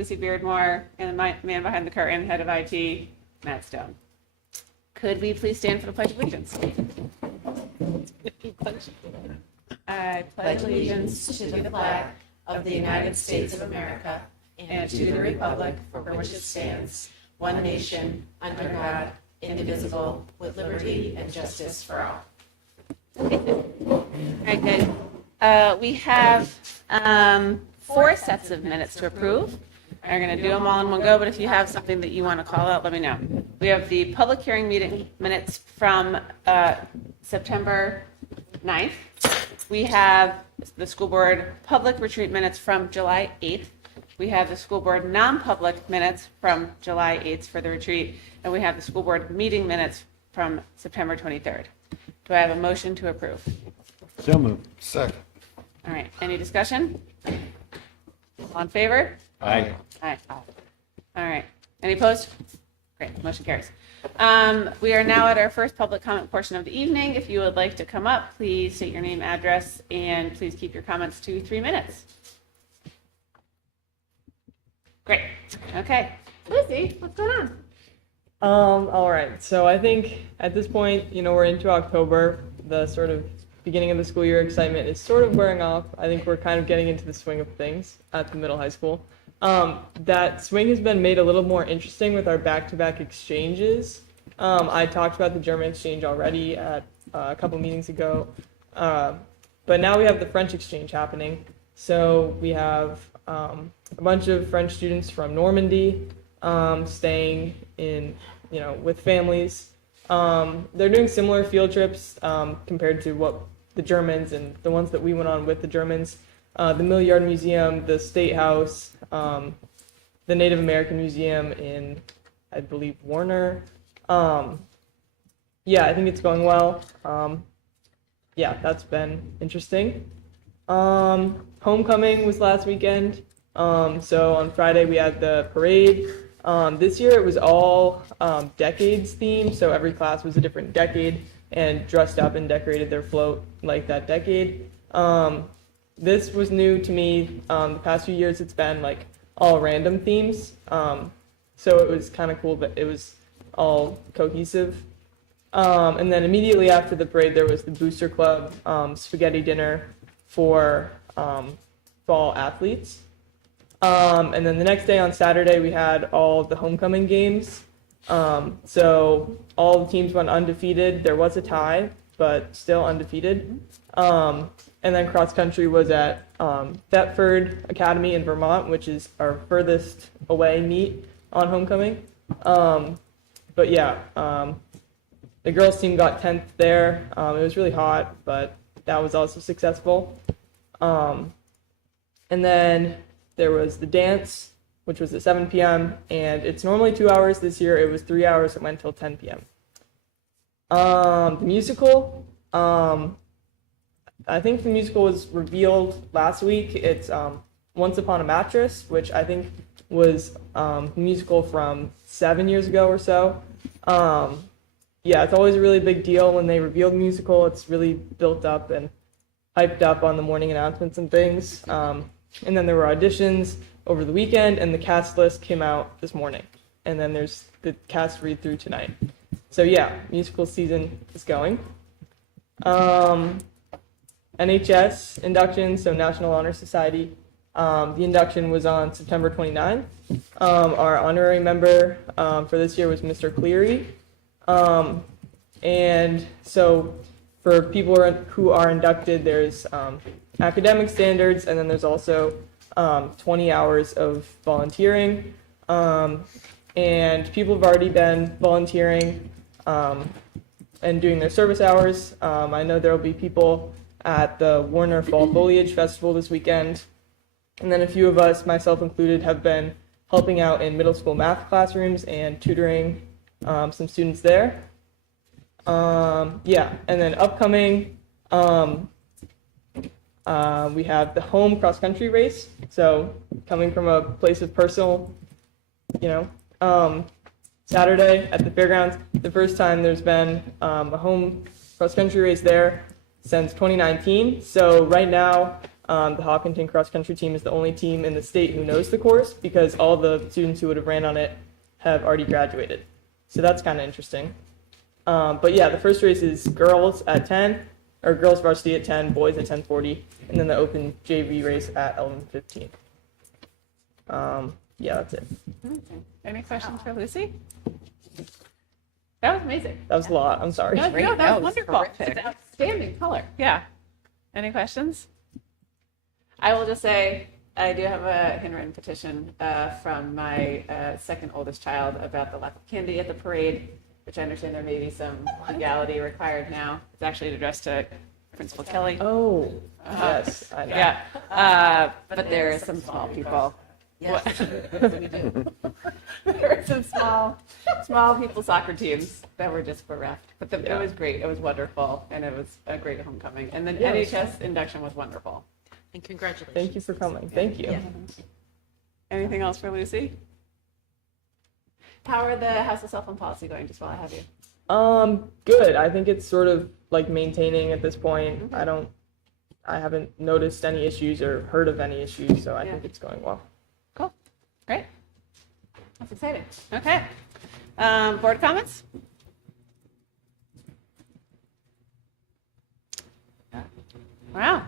Lucy Beardmore, and the man behind the curtain, head of IT, Matt Stone. Could we please stand for the Pledge of Allegiance? I pledge allegiance to the flag of the United States of America and to the republic for which it stands, one nation, under God, indivisible, with liberty and justice for all. All right, good. We have 4 sets of minutes to approve. I'm going to do them all in one go, but if you have something that you want to call out, let me know. We have the public hearing meeting minutes from September 9th. We have the school board public retreat minutes from July 8th. We have the school board non-public minutes from July 8th for the retreat, and we have the school board meeting minutes from September 23rd. Do I have a motion to approve? So moved. Second. All right, any discussion? All in favor? Aye. Aye. All right, any opposed? Great, motion carries. We are now at our first public comment portion of the evening. If you would like to come up, please state your name, address, and please keep your comments to 3 minutes. Great, okay. Lucy, what's going on? All right. So I think at this point, we're into October. The sort of beginning of the school year excitement is sort of wearing off. I think we're kind of getting into the swing of things at the middle high school. That swing has been made a little more interesting with our back-to-back exchanges. I talked about the German exchange already at a couple meetings ago, but now we have the French exchange happening. So we have a bunch of French students from Normandy staying in, with families. They're doing similar field trips compared to what the Germans and the ones that we went on with the Germans. The Milliard Museum, the State House, the Native American Museum in, I believe, Warner. Yeah, I think it's going well. Yeah, that's been interesting. Homecoming was last weekend. So on Friday we had the parade. This year it was all decades themed, so every class was a different decade and dressed up and decorated their float like that decade. This was new to me. The past few years it's been like all random themes, so it was kind of cool that it was all cohesive. And then immediately after the parade there was the Booster Club spaghetti dinner for fall athletes. And then the next day on Saturday, we had all the homecoming games. So all the teams went undefeated. There was a tie, but still undefeated. And then cross country was at Thetford Academy in Vermont, which is our furthest away meet on homecoming. But yeah, the girls team got 10th there. It was really hot, but that was also successful. And then there was the dance, which was at 7 p.m., and it's normally 2 hours. This year it was 3 hours. It went till 10 p.m. The musical, I think the musical was revealed last week. It's Once Upon a Mattress, which I think was a musical from 7 years ago or so. Yeah, it's always a really big deal when they reveal the musical. It's really built up and hyped up on the morning announcements and things. And then there were auditions over the weekend, and the cast list came out this morning. And then there's the cast read through tonight. So yeah, musical season is going. NHS induction, so National Honor Society. The induction was on September 29th. Our honorary member for this year was Mr. Cleary. And so for people who are inducted, there's academic standards, and then there's also 20 hours of volunteering. And people have already been volunteering and doing their service hours. I know there will be people at the Warner Fall Foliage Festival this weekend. And then a few of us, myself included, have been helping out in middle school math classrooms and tutoring some students there. Yeah, and then upcoming, we have the home cross-country race. So coming from a place of personal, Saturday at the fairgrounds, the first time there's been a home cross-country race there since 2019. So right now, The Hopkinton cross country team is the only team in the state who knows the course because all the students who would have ran on it have already graduated. So that's kind of interesting. But yeah, the first race is girls at 10, or girls varsity at 10, boys at 10:40, and then the open JV race at 11:15. Yeah, that's it. Okay. Any questions for Lucy? That was amazing. That was a lot. I'm sorry. No, that That was was wonderful. terrific. It's outstanding color. Yeah. Any questions? I will just say I do have a handwritten petition from my second oldest child about the lack of candy at the parade, which I understand there may be some legality required now. It's actually addressed to Principal Kelly. Oh, yes. I know. Yeah. But there are some small people. Yes, we do. There were some small people soccer teams that were just bereft. But it was great. It was wonderful. And it was a great homecoming. And the NHS induction was wonderful. And congratulations. Thank you for coming. Thank you. Yeah. Anything else for Lucy? How are the House of Cell Phone policy going, just while I have you? Good. I think it's sort of like maintaining at this point. I haven't noticed any issues or heard of any issues, so I think it's going well. Cool. Great. That's exciting. Okay. Board comments? Wow.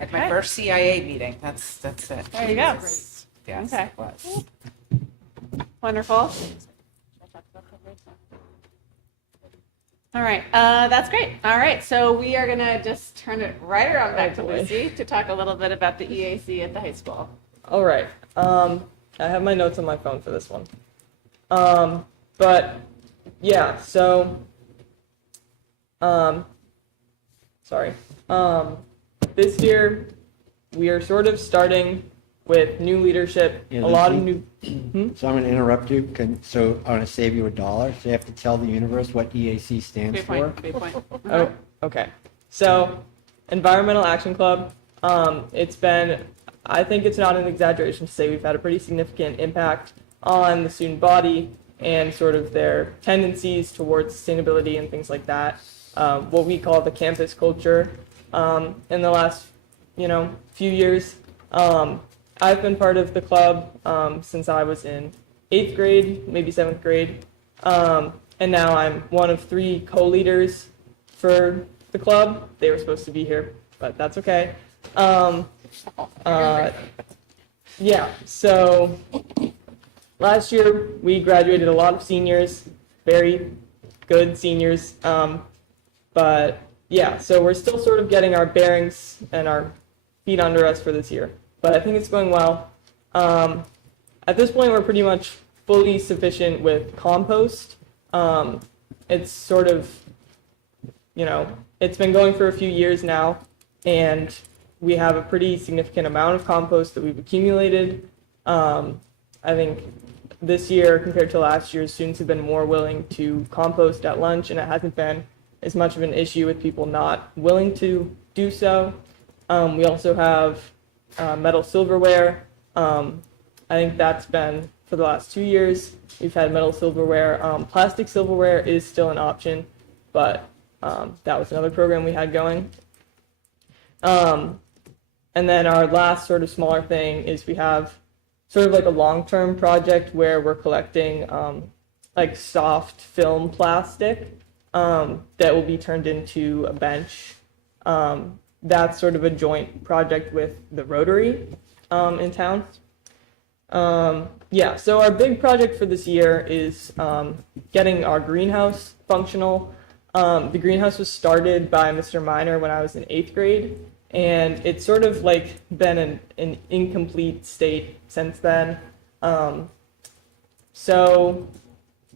At my first CIA meeting, that's it. There you go. Yes, Okay. it was. Wonderful. All right, that's great. All right, so we are gonna just turn it right around back to boy. Lucy to talk a little bit about the EAC at the high school. All right. I have my notes on my phone for this one. But yeah, so sorry. This year we are sort of starting with new leadership, Yeah, a lot of Lucy? new. So I'm going to interrupt you. So I want to save you $1. So you have to tell the universe what EAC stands Great for. point, great point. Oh, okay. So, Environmental Action Club, it's been, I think it's not an exaggeration to say we've had a pretty significant impact on the student body and sort of their tendencies towards sustainability and things like that. What we call the campus culture. In the last, few years, I've been part of the club since I was in 8th grade, maybe 7th grade. And now I'm one of 3 co-leaders for the club. They were supposed to be here, but that's okay. Yeah, so last year we graduated a lot of seniors, very good seniors. But yeah, so we're still sort of getting our bearings and our feet under us for this year. But I think it's going well. At this point, we're pretty much fully sufficient with compost. It's sort of, it's been going for a few years now, and we have a pretty significant amount of compost that we've accumulated. I think this year, compared to last year, students have been more willing to compost at lunch, and it hasn't been as much of an issue with people not willing to do so. We also have metal silverware. I think that's been for the last 2 years. We've had metal silverware. Plastic silverware is still an option, but that was another program we had going. And then our last sort of smaller thing is we have sort of like a long-term project where we're collecting like soft film plastic that will be turned into a bench. That's sort of a joint project with the Rotary in town. Yeah, so our big project for this year is getting our greenhouse functional. The greenhouse was started by Mr. Miner when I was in 8th grade, and it's sort of like been an incomplete state since then. So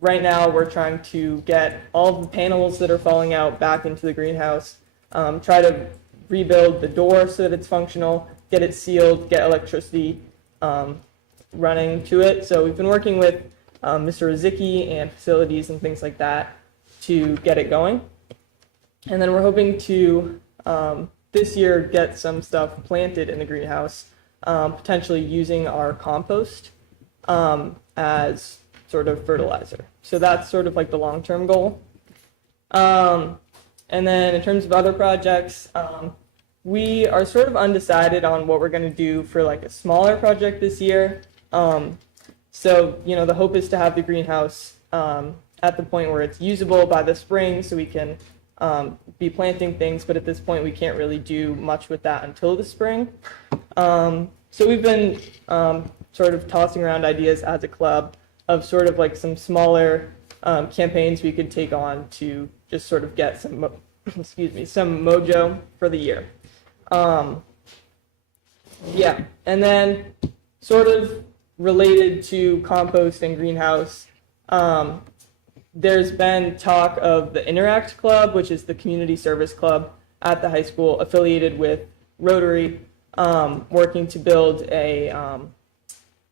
right now we're trying to get all of the panels that are falling out back into the greenhouse, try to rebuild the door so that it's functional, get it sealed, get electricity running to it. So we've been working with Mr. Rizicki and facilities and things like that to get it going. And then we're hoping to, this year, get some stuff planted in the greenhouse, potentially using our compost as sort of fertilizer. So that's sort of like the long-term goal. And then in terms of other projects, we are sort of undecided on what we're going to do for like a smaller project this year. So, the hope is to have the greenhouse at the point where it's usable by the spring so we can be planting things, but at this point we can't really do much with that until the spring. So we've been sort of tossing around ideas as a club of sort of like some smaller campaigns we could take on to just sort of get some, some mojo for the year. Yeah, and then sort of related to compost and greenhouse, there's been talk of the Interact Club, which is the community service club at the high school affiliated with Rotary, working to build a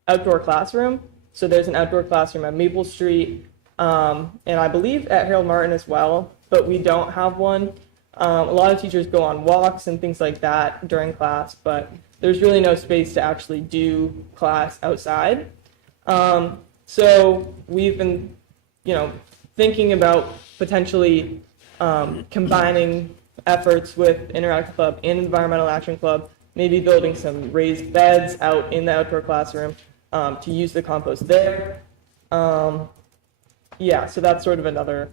outdoor classroom. So there's an outdoor classroom at Maple Street, and I believe at Harold Martin as well, but we don't have one. A lot of teachers go on walks and things like that during class, but there's really no space to actually do class outside. So we've been, thinking about potentially combining efforts with Interact Club and Environmental Action Club, maybe building some raised beds out in the outdoor classroom to use the compost there. Yeah, so that's sort of another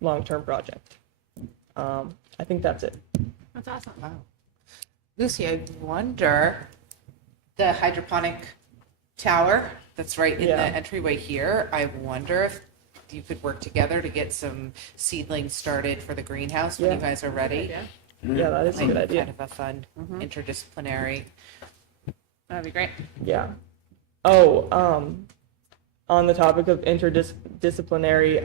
long-term project. I think that's it. That's awesome. Wow. Lucy, I wonder, the hydroponic tower that's right in Yeah. the entryway here, I wonder if you could work together to get some seedlings started for the greenhouse when Yeah. you guys are ready. Yeah, Yeah, that is a Might good be idea. kind of a fun interdisciplinary. that'd be great. Yeah. Oh, on the topic of interdisciplinary,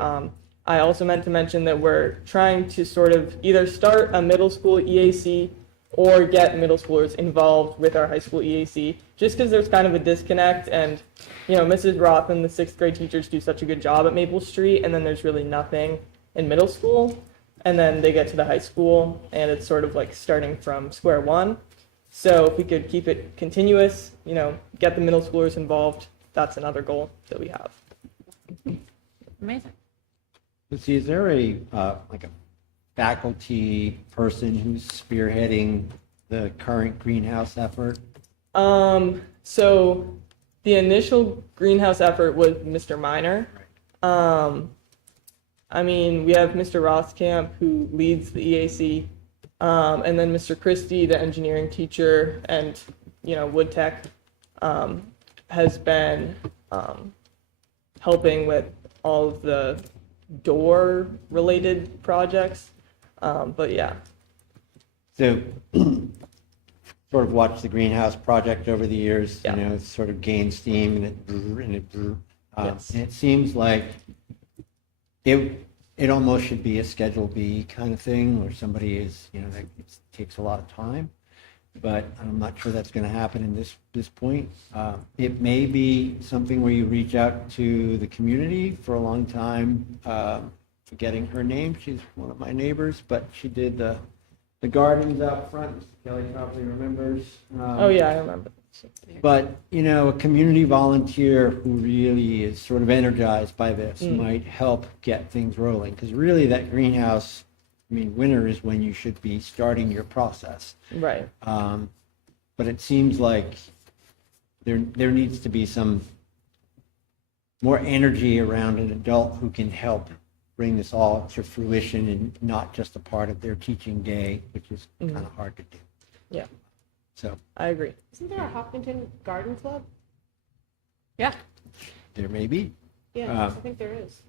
I also meant to mention that we're trying to sort of either start a middle school EAC or get middle schoolers involved with our high school EAC, just because there's kind of a disconnect. And, Mrs. Roth and the 6th grade teachers do such a good job at Maple Street, and then there's really nothing in middle school. And then they get to the high school, and it's sort of like starting from square one. So if we could keep it continuous, get the middle schoolers involved, that's another goal that we have. Amazing. Let's see, is there a faculty person who's spearheading the current greenhouse effort? So the initial greenhouse effort was Mr. Minor. We have Mr. Roskamp who leads the EAC, and then Mr. Christie, the engineering teacher, and Wood Tech has been helping with all of the door related projects. But yeah. So, sort of watched the greenhouse project over the years. Yeah. It's sort of gained steam and it grew and it grew. Yes. And it seems like it almost should be a Schedule B kind of thing, where somebody is, that it takes a lot of time. But I'm not sure that's going to happen in this point. It may be something where you reach out to the community. For a long time, forgetting her name, she's one of my neighbors, but she did the gardens out front. Kelly probably remembers. Oh yeah, I remember. But, a community volunteer who really is sort of energized by this might help get things rolling. Because really that greenhouse, winter is when you should be starting your process. Right. But it seems like there needs to be some more energy around an adult who can help bring this all to fruition and not just a part of their teaching day, which is kind of hard to do. Yeah, So I agree. Isn't there a Hopkinton Garden Club? Yeah. there may be. Yeah, I think there is.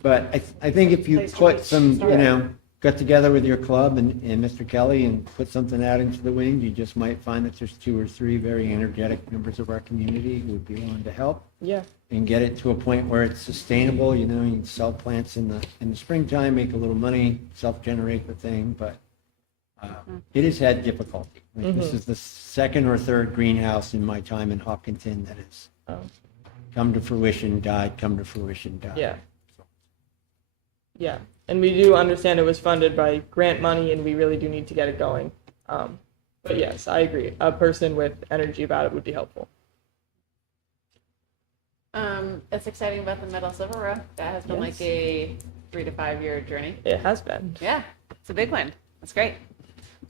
But I think if you Place to put get some, started. got together with your club and Mr. Kelly and put something out into the wind, you just might find that there's 2 or 3 very energetic members of our community who would be willing to help Yeah. and get it to a point where it's sustainable. You can sell plants in the springtime, make a little money, self-generate the thing, but it has had difficulty. This is the 2nd or 3rd greenhouse in my time in Hopkinton that has Oh. come to fruition, died, come to fruition, died. Yeah. Yeah, and we do understand it was funded by grant money, and we really do need to get it going. But yes, I agree. A person with energy about it would be helpful. It's exciting about the metal silverware. That has been like a 3 to 5 year journey. It has been. Yeah, it's a big one. That's great.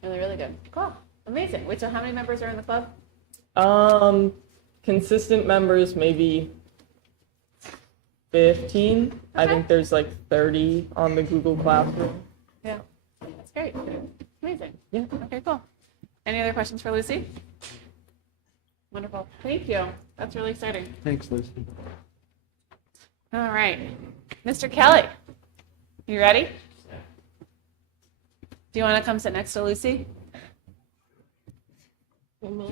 Really, really good. Cool. Amazing. Wait, so how many members are in the club? Consistent members, maybe 15. I Okay. think there's like 30 on the Google Classroom. Yeah. That's great. Amazing. Yeah. Okay, cool. Any other questions for Lucy? Wonderful. Thank you. That's really exciting. Thanks, Lucy. All right. Mr. Kelly, you ready? Do you want to come sit next to Lucy? No.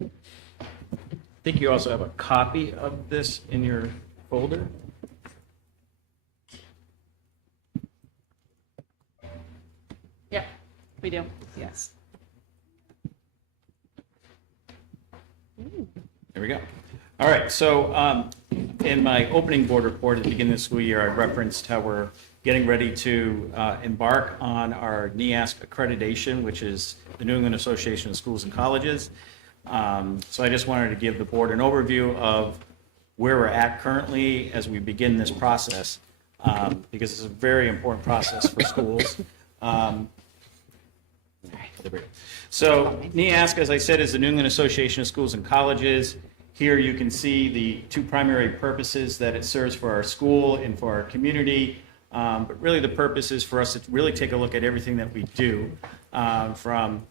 I think you also have a copy of this in your folder. Yeah, we do. Yes. There we go. All right, so in my opening board report at the beginning of the school year, I referenced how we're getting ready to embark on our NEASC accreditation, which is the New England Association of Schools and Colleges. So I just wanted to give the board an overview of where we're at currently as we begin this process, because it's a very important process for schools. So NEASC, as I said, is the New England Association of Schools and Colleges. Here you can see the two primary purposes that it serves for our school and for our community. But really the purpose is for us to really take a look at everything that we do, from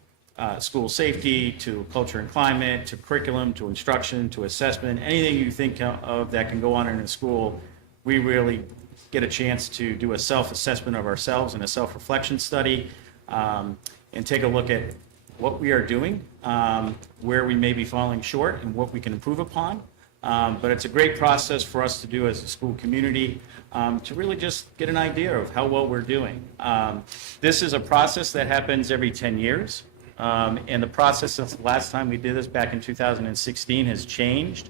school safety to culture and climate to curriculum to instruction to assessment. Anything you think of that can go on in a school, we really get a chance to do a self-assessment of ourselves and a self-reflection study, and take a look at what we are doing, where we may be falling short, and what we can improve upon. But it's a great process for us to do as a school community, to really just get an idea of how well we're doing. This is a process that happens every 10 years. And the process since the last time we did this back in 2016 has changed.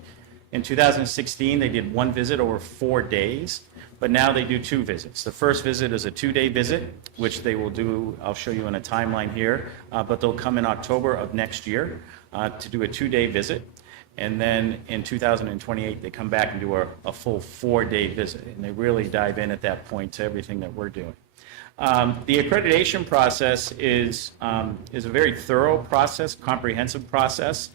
In 2016, they did one visit over 4 days, but now they do 2 visits. The first visit is a 2-day visit, which they will do, I'll show you in a timeline here, but they'll come in October of next year to do a 2-day visit. And then in 2028, they come back and do a full 4-day visit, and they really dive in at that point to everything that we're doing. The accreditation process is a very thorough process, comprehensive process.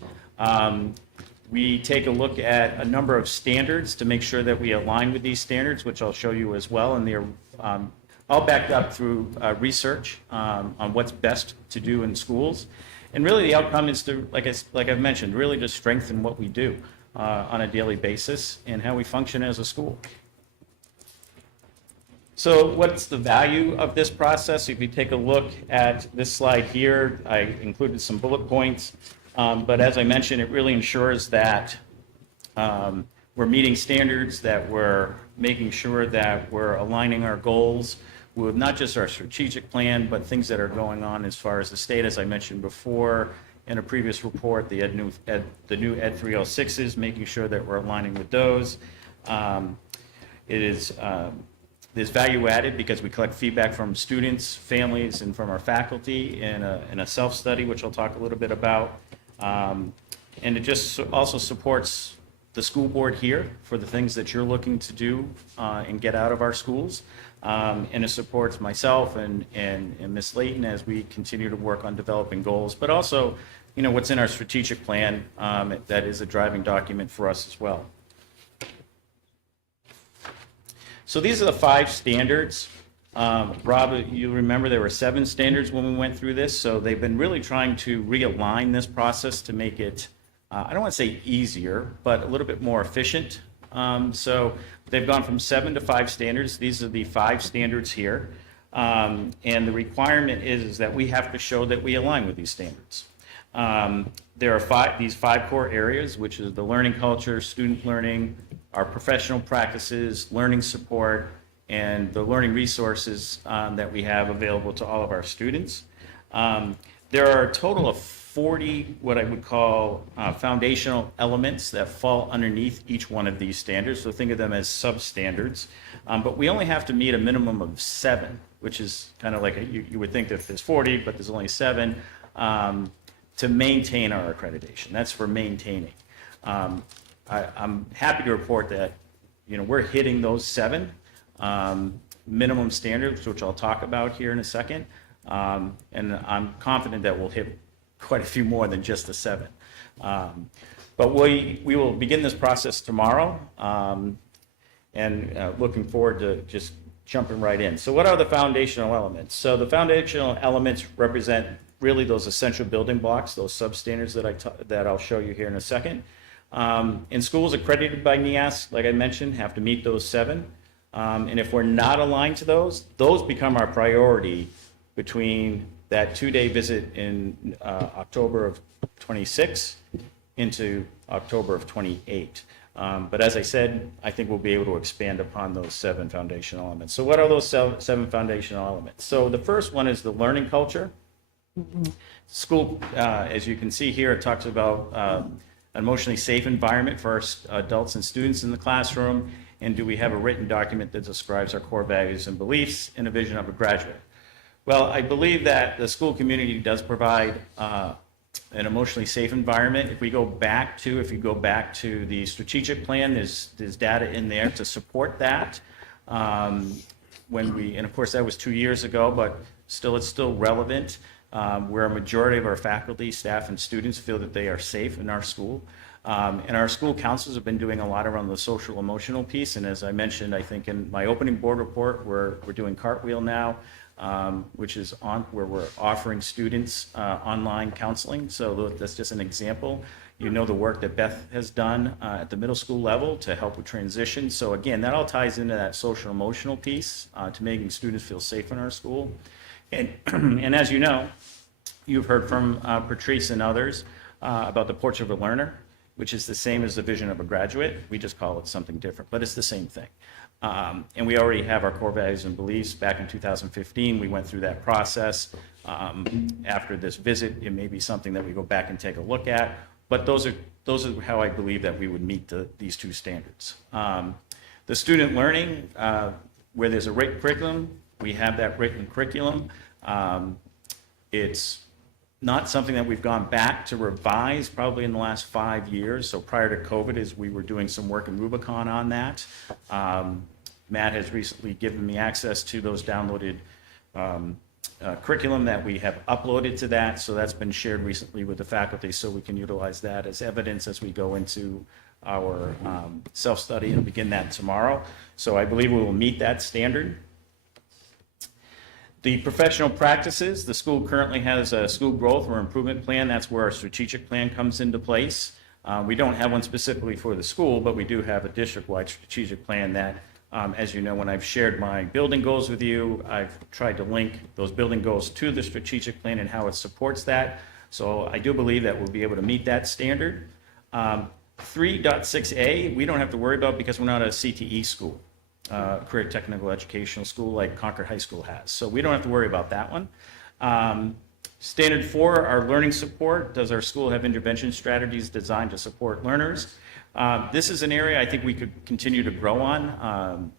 We take a look at a number of standards to make sure that we align with these standards, which I'll show you as well. And they're all backed up through research on what's best to do in schools. And really the outcome is to, like I've mentioned, really just strengthen what we do on a daily basis and how we function as a school. So what's the value of this process? If you take a look at this slide here, I included some bullet points. But as I mentioned, it really ensures that we're meeting standards, that we're making sure that we're aligning our goals with not just our strategic plan, but things that are going on as far as the state, as I mentioned before in a previous report, the new Ed 306s, making sure that we're aligning with those. There's value added because we collect feedback from students, families, and from our faculty in a self-study, which I'll talk a little bit about. And it just also supports the school board here for the things that you're looking to do and get out of our schools. And it supports myself and Ms. Layton as we continue to work on developing goals, but also, you know, what's in our strategic plan that is a driving document for us as well. So these are the 5 standards. Rob, you remember there were 7 standards when we went through this, so they've been really trying to realign this process to make it, I don't want to say easier, but a little bit more efficient. So they've gone from 7 to 5 standards. These are the 5 standards here. And the requirement is that we have to show that we align with these standards. There are these 5 core areas, which is the learning culture, student learning, our professional practices, learning support, and the learning resources that we have available to all of our students. There are a total of 40 what I would call foundational elements that fall underneath each one of these standards. So think of them as substandards. But we only have to meet a minimum of 7, which is kind of like you would think that there's 40, but there's only 7 to maintain our accreditation. That's for maintaining. I'm happy to report that we're hitting those 7 minimum standards, which I'll talk about here in a second. And I'm confident that we'll hit quite a few more than just the 7. But we will begin this process tomorrow, and looking forward to just jumping right in. So what are the foundational elements? So the foundational elements represent really those essential building blocks, those substandards that I'll show you here in a second. And schools accredited by NEASC, like I mentioned, have to meet those 7. And if we're not aligned to those become our priority between that 2-day visit in October of 26 into October of 28. But as I said, I think we'll be able to expand upon those 7 foundational elements. So what are those 7 foundational elements? So the first one is the learning culture. School, as you can see here, it talks about an emotionally safe environment for our adults and students in the classroom, and do we have a written document that describes our core values and beliefs and a vision of a graduate? Well, I believe that the school community does provide an emotionally safe environment. If you go back to the strategic plan, there's data in there to support that. And of course that was 2 years ago, but it's still relevant. Where a majority of our faculty, staff, and students feel that they are safe in our school. And our school councils have been doing a lot around the social emotional piece. And as I mentioned, I think in my opening board report, we're doing Cartwheel now, which is where we're offering students online counseling. So that's just an example. The work that Beth has done at the middle school level to help with transition. So again, that all ties into that social emotional piece to making students feel safe in our school. And as you know, you've heard from Patrice and others about the portrait of a learner, which is the same as the vision of a graduate. We just call it something different, but it's the same thing. And we already have our core values and beliefs. Back in 2015, we went through that process. After this visit, it may be something that we go back and take a look at, but those are how I believe that we would meet these 2 standards. The student learning, where there's a written curriculum, we have that written curriculum. It's not something that we've gone back to revise probably in the last 5 years. So prior to COVID, as we were doing some work in Rubicon on that. Matt has recently given me access to those downloaded curriculum that we have uploaded to that. So that's been shared recently with the faculty, so we can utilize that as evidence as we go into our self-study and begin that tomorrow. So I believe we will meet that standard. The professional practices, the school currently has a school growth or improvement plan. That's where our strategic plan comes into place. We don't have one specifically for the school, but we do have a district-wide strategic plan that, as you know, when I've shared my building goals with you, I've tried to link those building goals to the strategic plan and how it supports that. So I do believe that we'll be able to meet that standard. 3.6a, we don't have to worry about because we're not a CTE school. Career Technical Educational School like Concord High School has. So we don't have to worry about that one. Standard 4, our learning support. Does our school have intervention strategies designed to support learners? This is an area I think we could continue to grow on.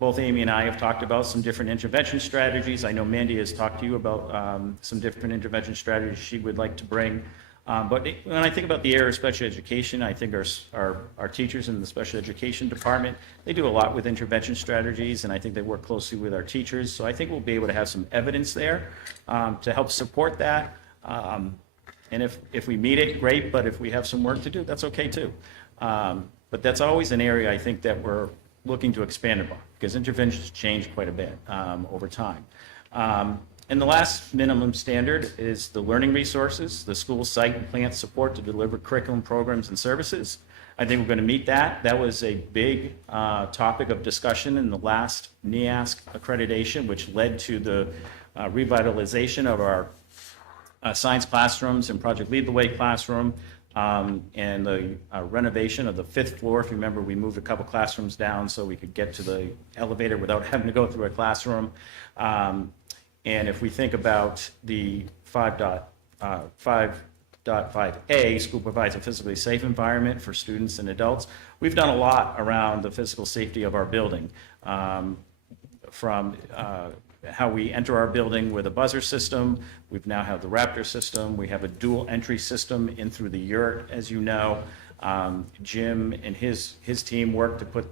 Both Amy and I have talked about some different intervention strategies. I know Mandy has talked to you about some different intervention strategies she would like to bring. But when I think about the area of special education, I think our teachers in the special education department, they do a lot with intervention strategies, and I think they work closely with our teachers. So I think we'll be able to have some evidence there to help support that. And if we meet it, great, but if we have some work to do, that's okay too. But that's always an area I think that we're looking to expand upon, because interventions change quite a bit over time. And the last minimum standard is the learning resources, the school site and plant support to deliver curriculum programs and services. I think we're going to meet that. That was a big topic of discussion in the last NEASC accreditation, which led to the revitalization of our science classrooms and Project Lead the Way classroom, and the renovation of the 5th floor. If you remember, we moved a couple classrooms down so we could get to the elevator without having to go through a classroom. And if we think about the 5.5A, school provides a physically safe environment for students and adults. We've done a lot around the physical safety of our building, from how we enter our building with a buzzer system. We've now have the Raptor system. We have a dual entry system in through the yurt, as you know. Jim and his team worked to put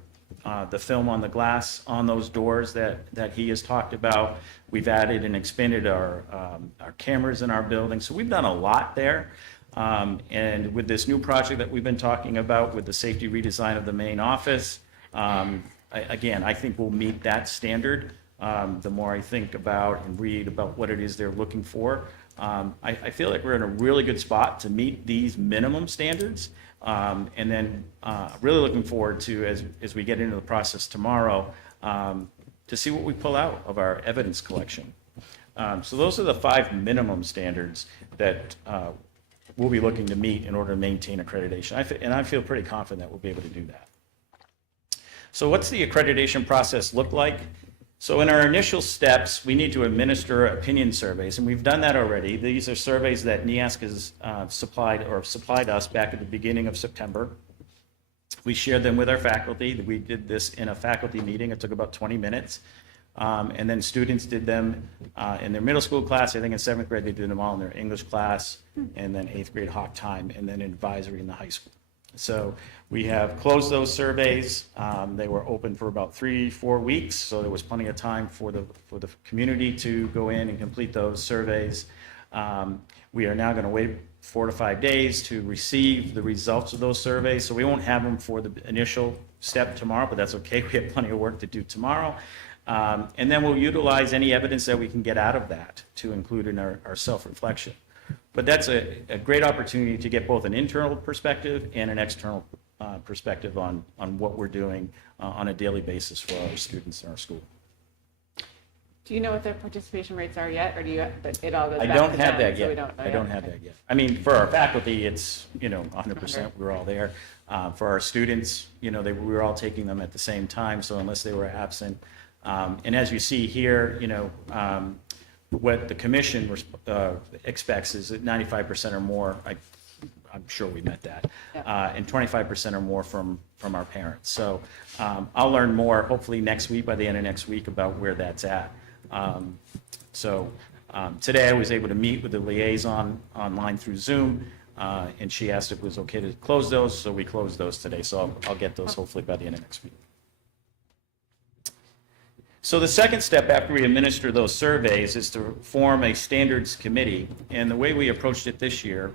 the film on the glass on those doors that he has talked about. We've added and expanded our cameras in our building. So we've done a lot there. And with this new project that we've been talking about with the safety redesign of the main office, again, I think we'll meet that standard. The more I think about and read about what it is they're looking for, I feel like we're in a really good spot to meet these minimum standards. And then really looking forward to, as we get into the process tomorrow, to see what we pull out of our evidence collection. So those are the 5 minimum standards that we'll be looking to meet in order to maintain accreditation. And I feel pretty confident that we'll be able to do that. So what's the accreditation process look like? So in our initial steps, we need to administer opinion surveys, and we've done that already. These are surveys that NEASC has supplied us back at the beginning of September. We shared them with our faculty. We did this in a faculty meeting. It took about 20 minutes. And then students did them in their middle school class. I think in 7th grade, they did them all in their English class, and then 8th grade Hawk time, and then advisory in the high school. So we have closed those surveys. They were open for about 3-4 weeks, so there was plenty of time for the community to go in and complete those surveys. We are now going to wait 4 to 5 days to receive the results of those surveys, so we won't have them for the initial step tomorrow, but that's okay. We have plenty of work to do tomorrow. And then we'll utilize any evidence that we can get out of that to include in our self-reflection. But that's a great opportunity to get both an internal perspective and an external perspective on what we're doing on a daily basis for our students in our school. Do you know what their participation rates are yet, or do you, but it all goes I back don't to have them, that so we yet. don't know I don't yet? have Okay. that yet. I mean, for our faculty, it's, 100%, we're all there. For our students, we were all taking them at the same time, so unless they were absent. And as you see here, what the commission expects is that 95% or more, I'm sure we met that, and 25% or more from our parents. So I'll learn more hopefully next week, by the end of next week, about where that's at. Today I was able to meet with the liaison online through Zoom, and she asked if it was okay to close those, so we closed those today. So I'll get those hopefully by the end of next week. So the second step after we administer those surveys is to form a standards committee. And the way we approached it this year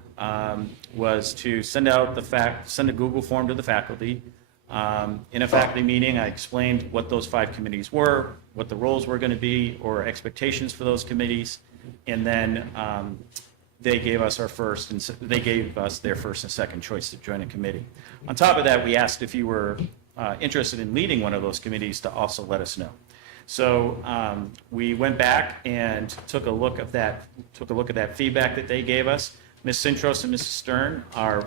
was to send a Google form to the faculty. In a faculty meeting, I explained what those 5 committees were, what the roles were going to be, or expectations for those committees. And then they gave us their first and second choice to join a committee. On top of that, we asked if you were interested in leading one of those committees to also let us know. So we went back and took a look at that feedback that they gave us. Ms. Sintros and Mrs. Stern are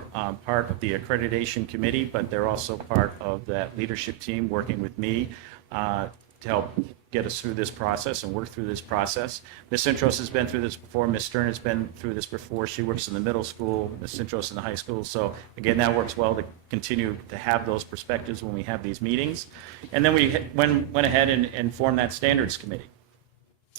part of the accreditation committee, but they're also part of that leadership team working with me to help get us through this process and work through this process. Ms. Sintros has been through this before. Ms. Stern has been through this before. She works in the middle school, Ms. Sintros in the high school. So again, that works well to continue to have those perspectives when we have these meetings. And then we went ahead and formed that standards committee.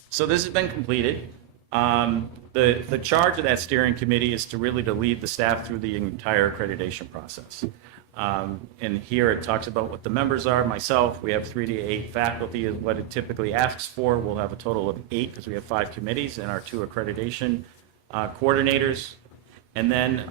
So this has been completed. The charge of that steering committee is to really to lead the staff through the entire accreditation process. And here it talks about what the members are. Myself, we have 3 to 8 faculty is what it typically asks for. We'll have a total of 8 because we have 5 committees and our 2 accreditation coordinators. And then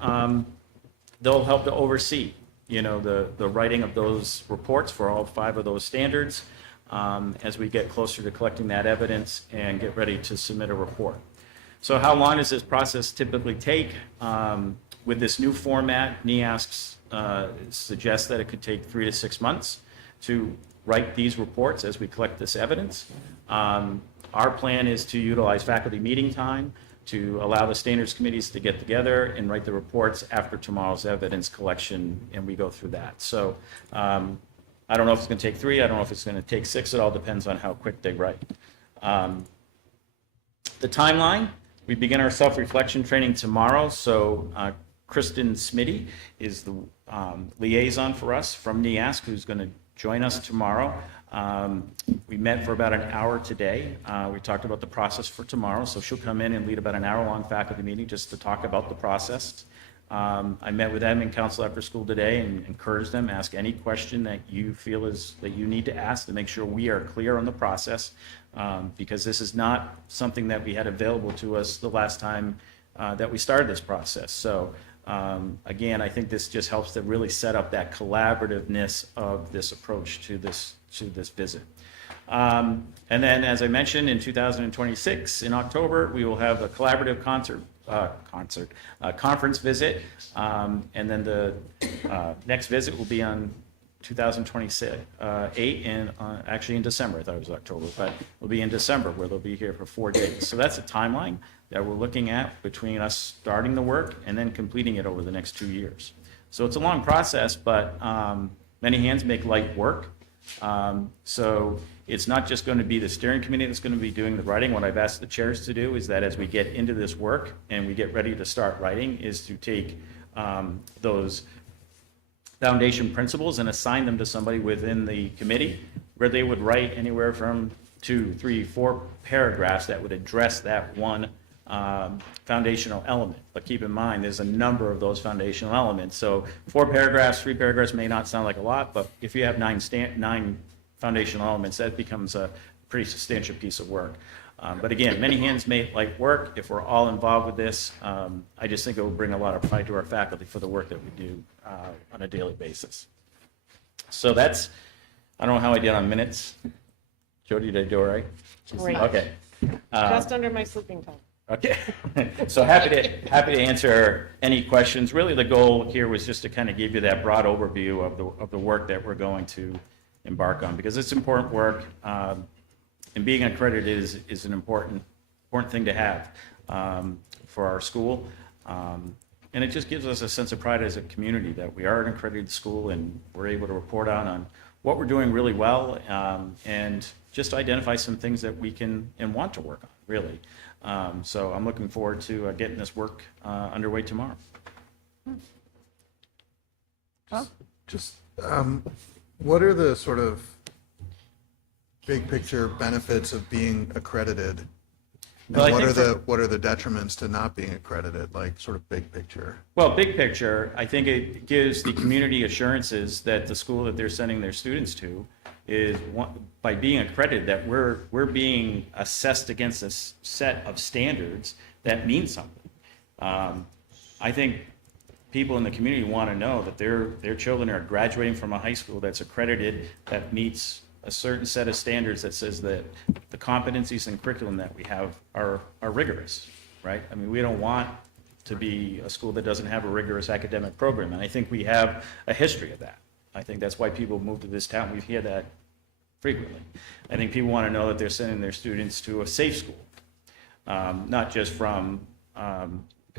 they'll help to oversee, the writing of those reports for all 5 of those standards as we get closer to collecting that evidence and get ready to submit a report. So how long does this process typically take? With this new format, NEASC suggests that it could take 3 to 6 months to write these reports as we collect this evidence. Our plan is to utilize faculty meeting time to allow the standards committees to get together and write the reports after tomorrow's evidence collection, and we go through that. So I don't know if it's going to take 3, I don't know if it's going to take 6, it all depends on how quick they write. The timeline, We begin our self-reflection training tomorrow, so Kristen Smitty is the liaison for us from NEASC, who's going to join us tomorrow. We met for about an hour today. We talked about the process for tomorrow, so she'll come in and lead about an hour-long faculty meeting just to talk about the process. I met with them in council after school today and encouraged them, ask any question that you feel that you need to ask to make sure we are clear on the process, because this is not something that we had available to us the last time that we started this process. So again, I think this just helps to really set up that collaborativeness of this approach to this visit. And then, as I mentioned, in 2026, in October, we will have a collaborative conference visit, and then the next visit will be on 2028, and actually in December. I thought it was October, but it'll be in December, where they'll be here for 4 days. So that's a timeline that we're looking at between us starting the work and then completing it over the next 2 years. So it's a long process, but many hands make light work. So it's not just going to be the steering committee that's going to be doing the writing. What I've asked the chairs to do is that as we get into this work and we get ready to start writing, is to take those foundation principles and assign them to somebody within the committee, where they would write anywhere from 2, 3, 4 paragraphs that would address that one foundational element. But keep in mind, there's a number of those foundational elements. So 4 paragraphs, 3 paragraphs may not sound like a lot, but if you have 9 foundational elements, that becomes a pretty substantial piece of work. But again, many hands make light work. If we're all involved with this, I just think it will bring a lot of pride to our faculty for the work that we do on a daily basis. So that's, I don't know how I did on minutes. Jody, did I do all right? Great. Okay. Just under my sleeping time. Okay, so happy to answer any questions. Really, the goal here was just to kind of give you that broad overview of the work that we're going to embark on, because it's important work, and being accredited is an important thing to have for our school, and it just gives us a sense of pride as a community that we are an accredited school and we're able to report on what we're doing really well, and just identify some things that we can and want to work on, really. So I'm looking forward to getting this work underway tomorrow. What are the sort of big picture benefits of being accredited? And Well, I what think are the detriments to not being accredited, like sort of big picture? Well, big picture, I think it gives the community assurances that the school that they're sending their students to is, by being accredited, that we're being assessed against a set of standards that mean something. I think people in the community want to know that their children are graduating from a high school that's accredited, that meets a certain set of standards, that says that the competencies and curriculum that we have are rigorous, right? I mean, we don't want to be a school that doesn't have a rigorous academic program, and I think we have a history of that. I think that's why people move to this town. We hear that frequently. I think people want to know that they're sending their students to a safe school, not just from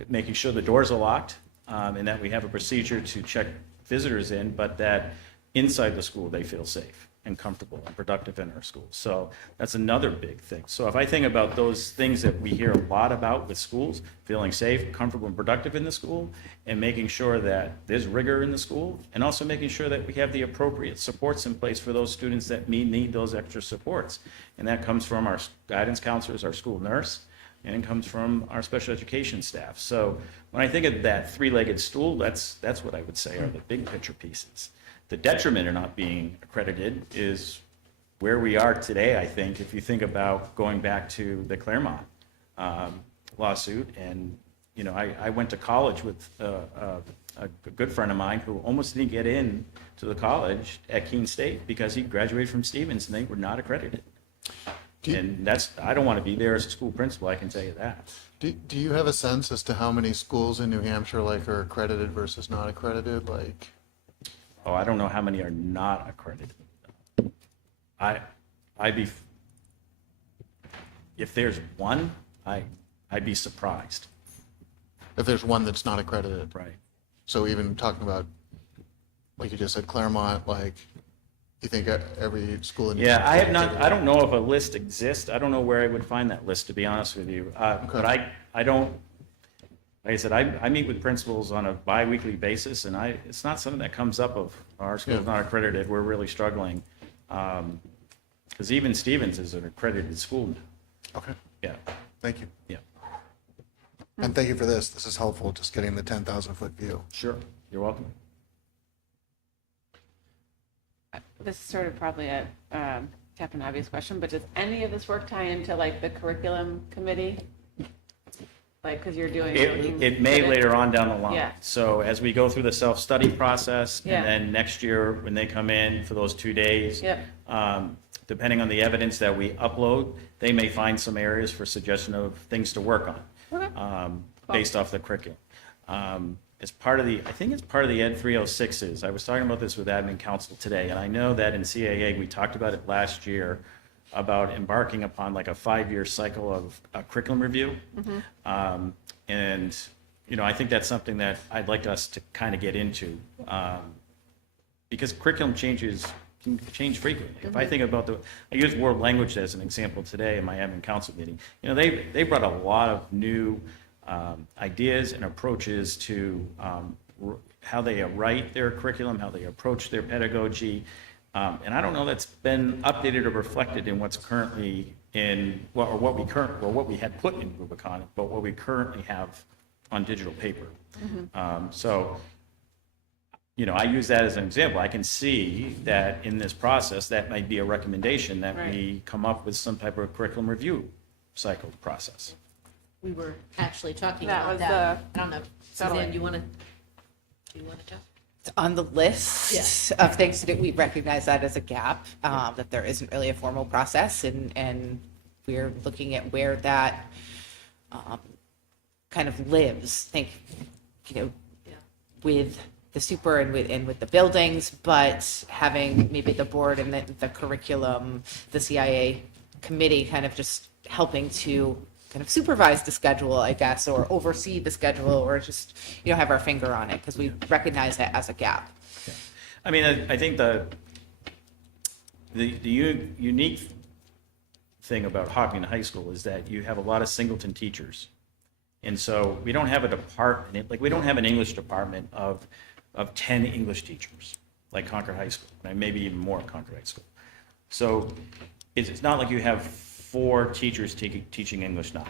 making sure the doors are locked, and that we have a procedure to check visitors in, but that inside the school they feel safe and comfortable and productive in our schools. So that's another big thing. So if I think about those things that we hear a lot about with schools, feeling safe, comfortable, and productive in the school, and making sure that there's rigor in the school, and also making sure that we have the appropriate supports in place for those students that need those extra supports. And that comes from our guidance counselors, our school nurse, and it comes from our special education staff. So when I think of that three-legged stool, that's what I would say are the big picture pieces. The detriment of not being accredited is where we are today, I think, if you think about going back to the Claremont lawsuit. And, you know, I went to college with a good friend of mine who almost didn't get in to the college at Keene State because he graduated from Stevens and they were not accredited. And I don't want to be there as a school principal, I can tell you that. Do you have a sense as to how many schools in New Hampshire like are accredited versus not accredited? Like, Oh, I don't know how many are not accredited. If there's one, I'd be surprised. if there's one that's not accredited? Right. So even talking about, like you just said, Claremont, like, you think every school in New Yeah, I have Hampshire- not, I don't know if a list exists. I don't know where I would find that list, to be honest with you. But I don't, like I said, I meet with principals on a bi-weekly basis, and it's not something that comes up of, our school's not accredited, we're really struggling. Because even Stevens is an accredited school now. Okay, Yeah, thank you. yeah, And thank you for this. This is helpful, just getting the 10,000-foot view. sure, you're welcome. This is sort of probably a Captain Obvious question, but does any of this work tie into like the curriculum committee? Like, because you're doing. It may later on down the line. Yeah. So as we go through the self-study process, Yeah. and then next year, when they come in for those 2 days, Yep. depending on the evidence that we upload, they may find some areas for suggestion of things to work on, Okay. based off the curriculum. As part of I think it's part of the Ed 306s. I was talking about this with admin council today, and I know that in CAA, we talked about it last year, about embarking upon like a 5-year cycle of a curriculum review. And, I think that's something that I'd like us to kind of get into, because curriculum can change frequently. If I think about I used world language as an example today in my admin council meeting. They brought a lot of new ideas and approaches to how they write their curriculum, how they approach their pedagogy. And I don't know that's been updated or reflected in what's currently what we had put in Rubicon, but what we currently have on digital paper. So, I use that as an example. I can see that in this process, that might be a recommendation that we come up with some type of curriculum review cycle process. We were actually talking That about was that. I don't know. totally. Suzanne, do you want to talk? It's on the list of things to do. We recognize that as a gap, that there isn't really a formal process, and we're looking at where that kind of lives. Think, with the super and with the buildings, but having maybe the board and the curriculum, the CIA committee kind of just helping to kind of supervise the schedule, I guess, or oversee the schedule, or just, have our finger on it, because we recognize that as a gap. I mean, I think the unique thing about Hopkinton High School is that you have a lot of singleton teachers. And so we don't have a department, like we don't have an English department of 10 English teachers, like Concord High School, and maybe even more at Concord High School. So it's not like you have 4 teachers teaching English now,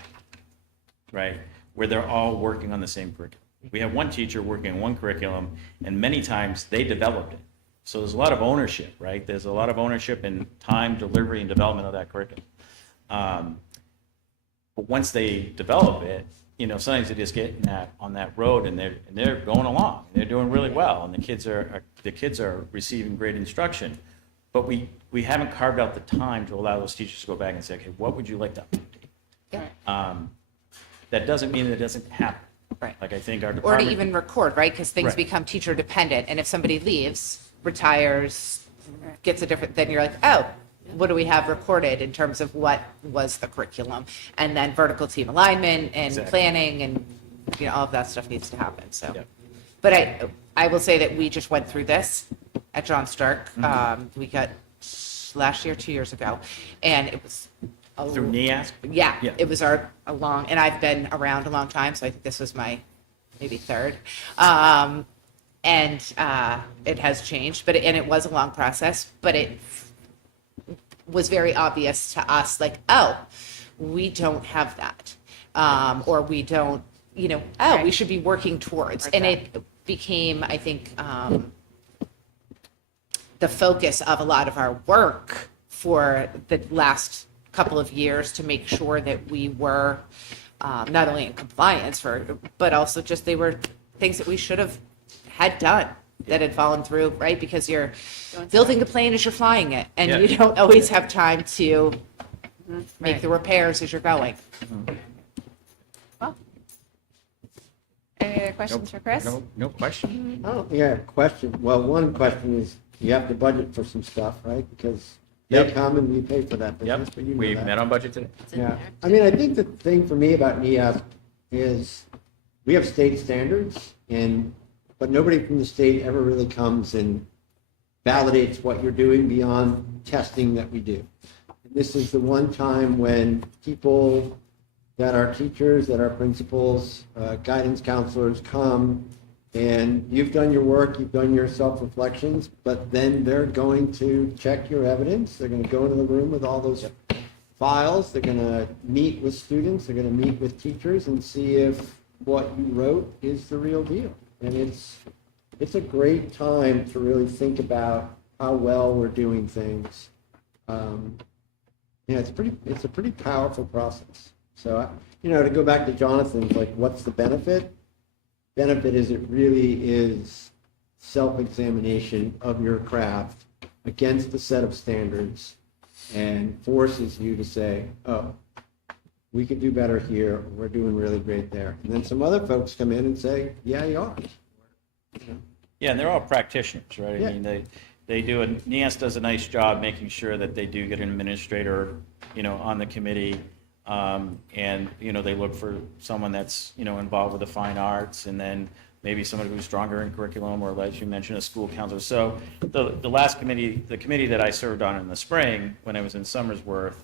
right? Where they're all working on the same curriculum. We have one teacher working on one curriculum, and many times they developed it. So there's a lot of ownership, right? There's a lot of ownership in time, delivery, and development of that curriculum. But once they develop it, sometimes they just get on that road, and they're going along. They're doing really well, and the kids are receiving great instruction. But we haven't carved out the time to allow those teachers to go back and say, okay, what would you like to update? Yeah. That doesn't mean that it doesn't happen. Right. Like I think our Or to department. even record, right? Because things Right. become teacher dependent, and if somebody leaves, retires, gets a different, then you're like, oh, what do we have recorded in terms of what was the curriculum? And then vertical team alignment and Exactly. planning and, all of that stuff needs to happen, so. Yep. But I will say that we just went through this at John Stark. We got last year, 2 years ago, and it was. Through NEASC? Yeah, Yeah. it was a long, and I've been around a long time, so I think this was my maybe third. And it has changed, and it was a long process, but it was very obvious to us, like, oh, we don't have that. Or we don't, we should be working towards. And it became, I think, the focus of a lot of our work for the last couple of years to make sure that we were not only in compliance but also just they were things that we should have had done that had fallen through, right? Because you're building a plane as you're flying it, and Yeah. you don't always have time to make Right. the repairs as you're going. Well, any other questions for Chris? No question. Oh, yeah, question. Well, one question is, you have to budget for some stuff, right? Because they Yep. come and we pay for that business, Yep, but you know we that. met on budget today. It's in Yeah, there. I mean, I think the thing for me about NEASC is we have state standards, but nobody from the state ever really comes and validates what you're doing beyond testing that we do. This is the one time when people that our teachers, that our principals, guidance counselors come, and you've done your work, you've done your self-reflections, but then they're going to check your evidence. They're going to go into the room with all those files. They're going to meet with students. They're going to meet with teachers and see if what you wrote is the real deal. And it's a great time to really think about how well we're doing things. Yeah, it's a pretty powerful process. So, to go back to Jonathan's, like, what's the benefit? Benefit is it really is self-examination of your craft against a set of standards and forces you to say, oh, we could do better here. We're doing really great there. And then some other folks come in and say, yeah, you are. Yeah, and they're all practitioners, right? Yeah. I mean, they do, and NEAS does a nice job making sure that they do get an administrator, on the committee. And, they look for someone that's, involved with the fine arts, and then maybe someone who's stronger in curriculum, or as you mentioned, a school counselor. So the last committee, the committee that I served on in the spring, when I was in Somersworth,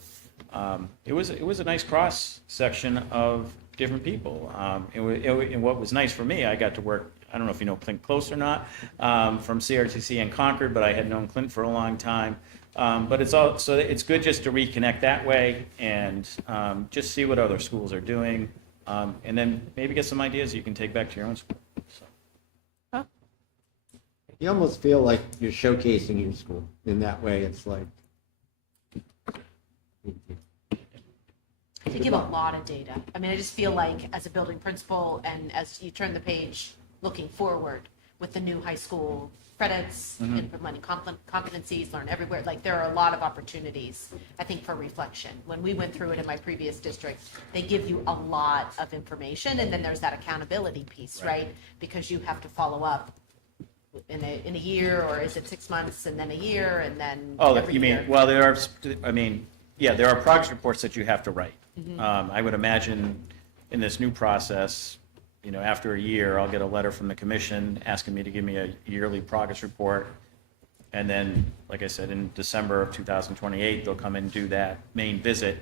it was a nice cross section of different people. And what was nice for me, I got to work, I don't know if you know Clint Close or not, from CRTC in Concord, but I had known Clint for a long time. But it's good just to reconnect that way and just see what other schools are doing, and then maybe get some ideas you can take back to your own school. So. You almost feel like you're showcasing your school in that way. It's like, I think you have a lot of data. I mean, I just feel like as a building principal, and as you turn the page looking forward with the new high school credits, implementing competencies, learn everywhere, like there are a lot of opportunities, I think, for reflection. When we went through it in my previous district, they give you a lot of information, and then there's that accountability piece, right? Because you have to follow up in a year, or is it 6 months and then a year and then every You mean, year? well, there are progress reports that you have to write. I would imagine in this new process, after a year, I'll get a letter from the commission asking me to give me a yearly progress report. And then, like I said, in December of 2028, they'll come and do that main visit.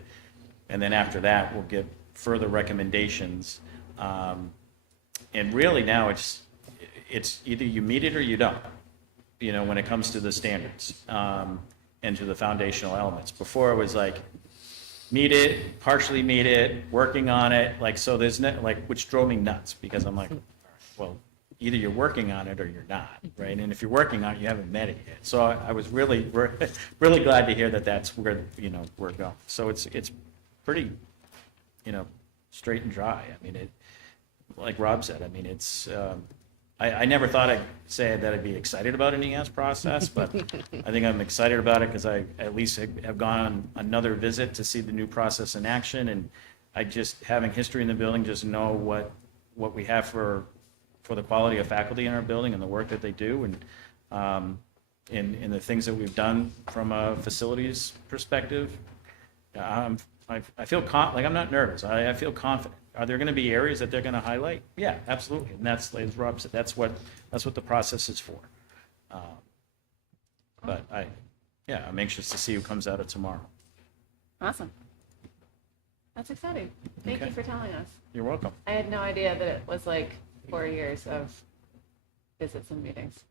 And then after that, we'll get further recommendations. And really now it's either you meet it or you don't, when it comes to the standards and to the foundational elements. Before it was like, meet it, partially meet it, working on it, so there's no, which drove me nuts, because I'm like, well, either you're working on it or you're not, right? And if you're working on it, you haven't met it yet. So I was really, really glad to hear that that's where, we're going. So it's pretty, straight and dry. I mean, like Rob said, I mean, it's, I never thought I'd say that I'd be excited about an ES process, but I think I'm excited about it because I at least have gone on another visit to see the new process in action, and I just, having history in the building, just know what we have for the quality of faculty in our building and the work that they do, and in the things that we've done from a facilities perspective. I feel like I'm not nervous. I feel confident. Are there going to be areas that they're going to highlight? Yeah, absolutely. And that's, as Rob said, that's what the process is for. But I'm anxious to see who comes out of tomorrow. Awesome. That's exciting. Thank you Okay. for telling us. You're welcome. I had no idea that it was like 4 years of visits and meetings.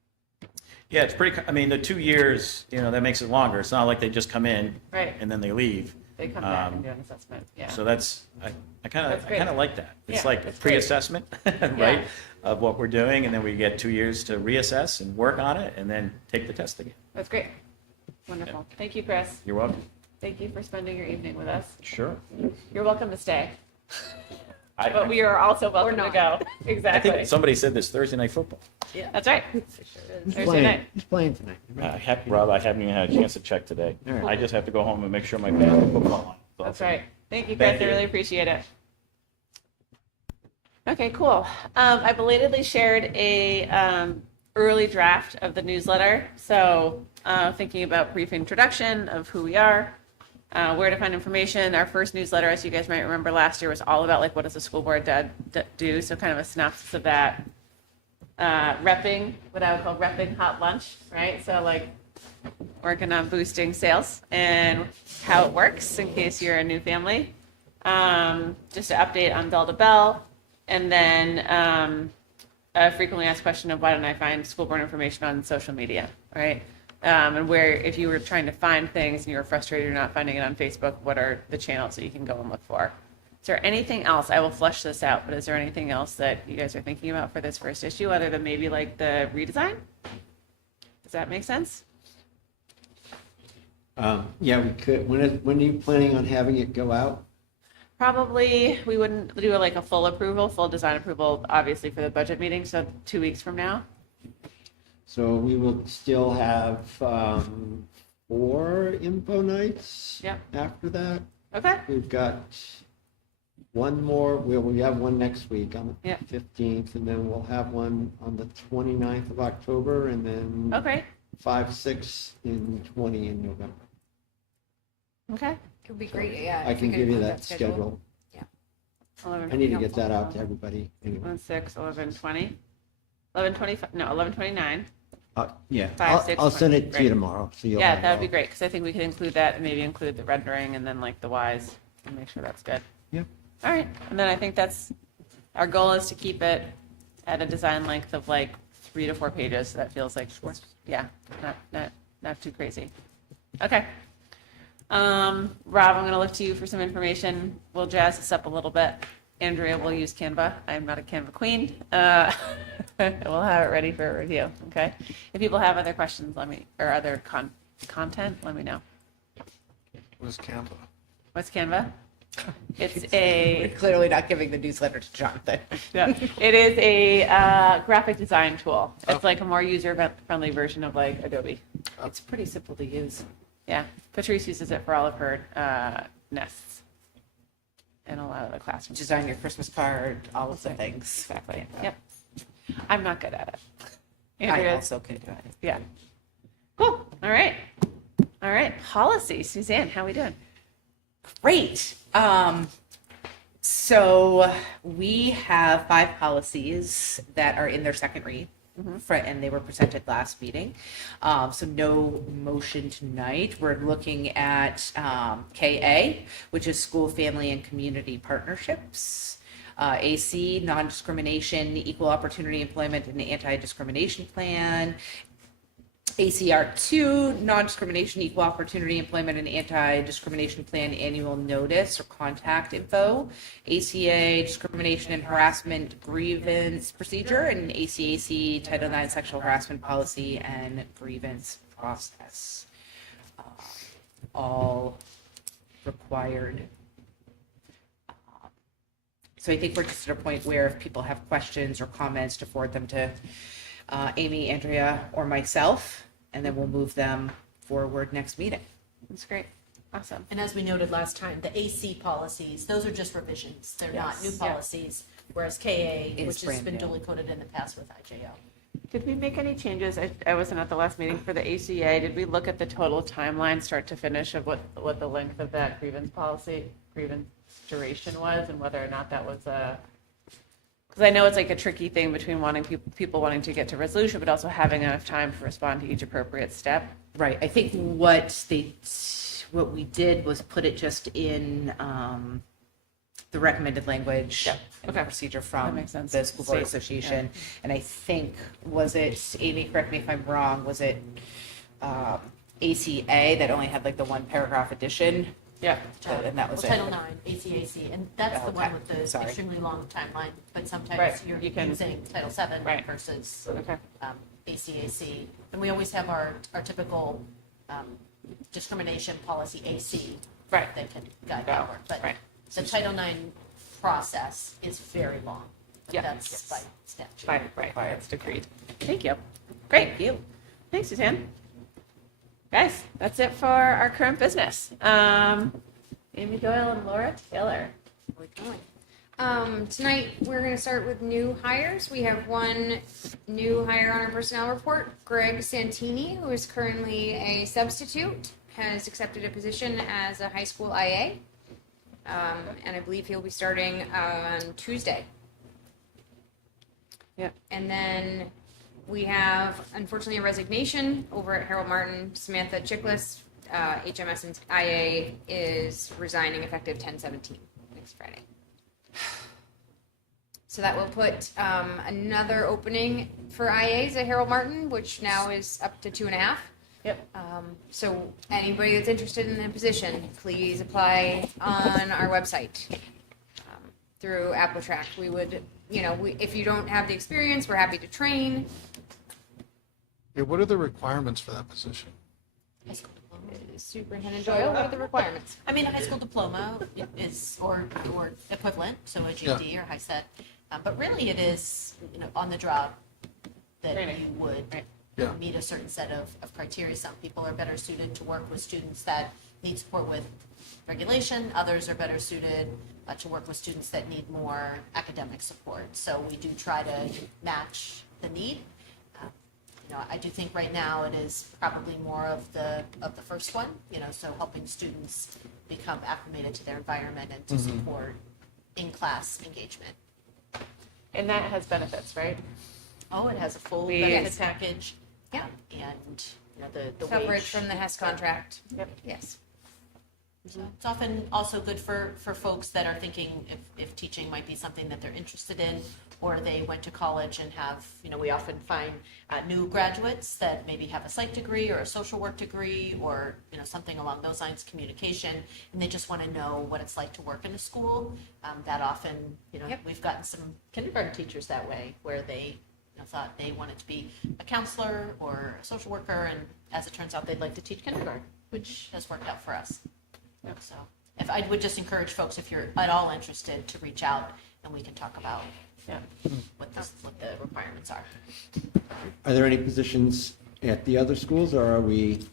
Yeah, it's pretty, I mean, the 2 years, that makes it longer. It's not like they just come in Right. and then they leave. They come back and do an assessment. Yeah. So that's, I kind That's great. of like that. It's Yeah, like that's great. pre-assessment, right, Yeah. of what we're doing, and then we get 2 years to reassess and work on it, and then take the test again. That's great. Wonderful. Thank you, Chris. You're welcome. Thank you for spending your evening with us. Sure. You're welcome to stay, I but we are also welcome to not. go. I Exactly. think somebody said this Thursday night football. That's right. he's Thursday playing, night. he's playing tonight. Rob, I haven't even had a chance to check today. All right. I just have to go home and make sure my family football on. That's right. Thank you, Thank Chris. I you. really appreciate it. Okay, cool. I belatedly shared a early draft of the newsletter. So thinking about brief introduction of who we are, where to find information. Our first newsletter, as you guys might remember last year, was all about what does the school board do? So kind of a synopsis of that. Repping, what I would call repping hot lunch, right? So working on boosting sales and how it works in case you're a new family. just an update on Bell to Bell, and then a frequently asked question of why don't I find school board information on social media, right? And where, if you were trying to find things and you were frustrated you're not finding it on Facebook, what are the channels that you can go and look for? Is there anything else? I will flesh this out, but is there anything else that you guys are thinking about for this first issue other than maybe like the redesign? Does that make sense? Yeah, we could. When are you planning on having it go out? Probably, we wouldn't do like a full approval, full design approval, obviously for the budget meeting, so 2 weeks from now. So we will still have 4 info nights. Yep. After that. Okay. We've got one more. We have one next week on the Yep. 15th, and then we'll have one on the 29th of October, and then Okay. 5, 6, and 20 in November. Okay. It would be great, yeah. I if can we could give you include that schedule. 11, I need to get that out to everybody anyway. 11, 6, 11, 20, 11, 25, no, 11, 29. Yeah, 5, 6, I'll send 20. it to you tomorrow. So you'll Yeah, have that it would be all. great, because I think we could include that and maybe include the rendering and then like the whys and make sure that's good. Yep. All right, and then I think that's, our goal is to keep it at a design length of like 3 to 4 pages. That feels like, yeah, not too crazy. Okay. Rob, I'm going to look to you for some information. We'll jazz this up a little bit. Andrea will use Canva. I'm not a Canva queen. We'll have it ready for review. Okay. If people have other questions, let me, or other content, let me know. What is Canva? What's Canva? It's We're a, clearly not giving the newsletter to Jonathan. yeah, it is a graphic design tool. It's like a more user-friendly version of like Adobe. It's pretty simple to use. Yeah, Patrice uses it for all of her nests in a lot of the classrooms. Design your Christmas card, all of the things. Exactly. Yep. I'm not good at it. I Andrea, also can do it. yeah. Cool. All right. All right. Policy. Suzanne, how we doing? Great. So we have 5 policies that are in their second read. And they were presented last meeting. So no motion tonight. We're looking at KA, which is School, Family, and Community Partnerships. AC, Non-Discrimination, Equal Opportunity Employment, and Anti-Discrimination Plan. ACR2, Non-Discrimination, Equal Opportunity Employment, and Anti-Discrimination Plan Annual Notice or Contact Info. ACA, Discrimination and Harassment Grievance Procedure, and ACAC, Title IX Sexual Harassment Policy and Grievance Process. All required. So I think we're just at a point where if people have questions or comments, to forward them to Amy, Andrea, or myself, and then we'll move them forward next meeting. That's great. Awesome. And as we noted last time, the AC policies, those are just revisions. They're not new Yes. policies, whereas KA, Is which has brand been new. duly coded in the past with IJO. Did we make any changes? I wasn't at the last meeting for the ACA. Did we look at the total timeline, start to finish, of what the length of that grievance duration was, and whether or not that was a, because I know it's like a tricky thing between wanting people wanting to get to resolution, but also having enough time to respond to each appropriate step. Right. I think what we did was put it just in the recommended language Yep. and the Okay. procedure That from makes sense. the School Board State. Association. And I think, was it, Amy, correct me if I'm wrong, was it ACA that only had like the 1 paragraph addition? Yeah. And that was it. Title IX, ACAC, and that's the one Okay. with the Sorry. extremely long timeline, but sometimes Right. you're You can- using Title VII Right. versus Okay. ACAC. And we always have our typical discrimination policy AC Right. that can guide Go. our work. But Right. the Title IX process is very long. Yeah. That's by statute. Right. That's decreed. Thank you. Great. Thank you. Thanks, Suzanne. Guys, that's it for our current business. Amy Doyle and Laura Taylor. Where we going? Tonight, we're going to start with new hires. We have one new hire on our personnel report. Greg Santini, who is currently a substitute, has accepted a position as a high school IA. And I believe he'll be starting on Tuesday. Yep. And then we have, unfortunately, a resignation over at Harold Martin. Samantha Chickless, HMS and IA, is resigning effective 10/17. next Friday. So that will put another opening for IAs at Harold Martin, which now is up to 2.5. Yep. So anybody that's interested in the position, please apply on our website through AppleTrack. We would, if you don't have the experience, we're happy to train. Yeah, what are the requirements for that position? Superintendent Doyle, what are the requirements? I mean, a high school diploma is, or equivalent, so a GED or high set. But really it is, on the job that Training. you would Yeah. meet a certain set of criteria. Some people are better suited to work with students that need support with regulation. Others are better suited to work with students that need more academic support. So we do try to match the need. I do think right now it is probably more of the first one, so helping students become acclimated to their environment and to support in-class engagement. And that has benefits, right? Oh, it has a full We- benefit Yes. package. Yeah. And, the Coverage wage. from the HES contract. Yep. Yes. So it's often also good for folks that are thinking if teaching might be something that they're interested in, or they went to college and have, we often find new graduates that maybe have a psych degree or a social work degree or, something along those lines, communication, and they just want to know what it's like to work in a school. That often, Yep. we've gotten some kindergarten teachers that way where they thought they wanted to be a counselor or a social worker, and as it turns out, they'd like to teach kindergarten, which has worked out for us. So if I would just encourage folks, if you're at all interested, to reach out and we can talk about Yeah. what the requirements are. Are there any positions at the other schools, or are we?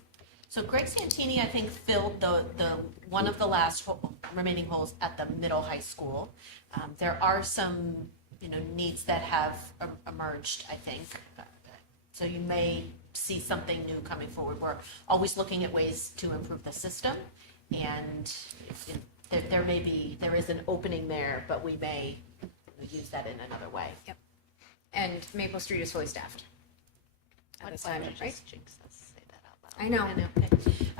So Greg Santini, I think, filled the one of the last remaining holes at the middle high school. There are some, needs that have emerged, I think. So you may see something new coming forward. We're always looking at ways to improve the system, and there is an opening there, but we may use that in another way. Yep. And Maple Street is fully staffed. At this time, right? I know.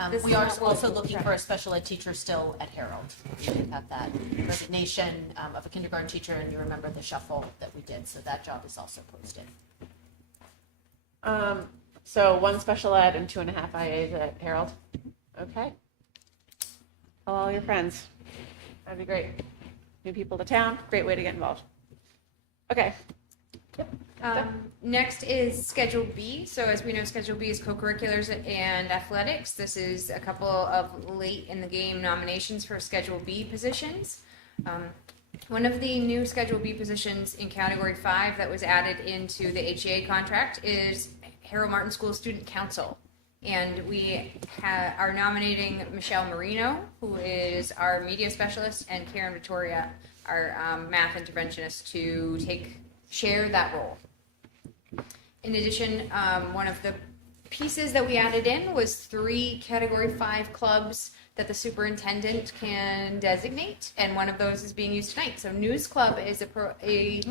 This We is are not also local looking track. for a special ed teacher still at Harold. We did have that resignation of a kindergarten teacher, and you remember the shuffle that we did, so that job is also posted. So 1 special ed and 2.5 IAs at Harold. Okay. Tell all your friends. That'd be great. New people to town, great way to get involved. Okay. Next is Schedule B. So as we know, Schedule B is co-curriculars and athletics. This is a couple of late in the game nominations for Schedule B positions. One of the new Schedule B positions in Category 5 that was added into the HEA contract is Harold Martin School Student Council. And we are nominating Michelle Marino, who is our media specialist, and Karen Vittoria, our math interventionist, to share that role. In addition, one of the pieces that we added in was 3 Category 5 clubs that the superintendent can designate, and one of those is being used tonight. So News Club is a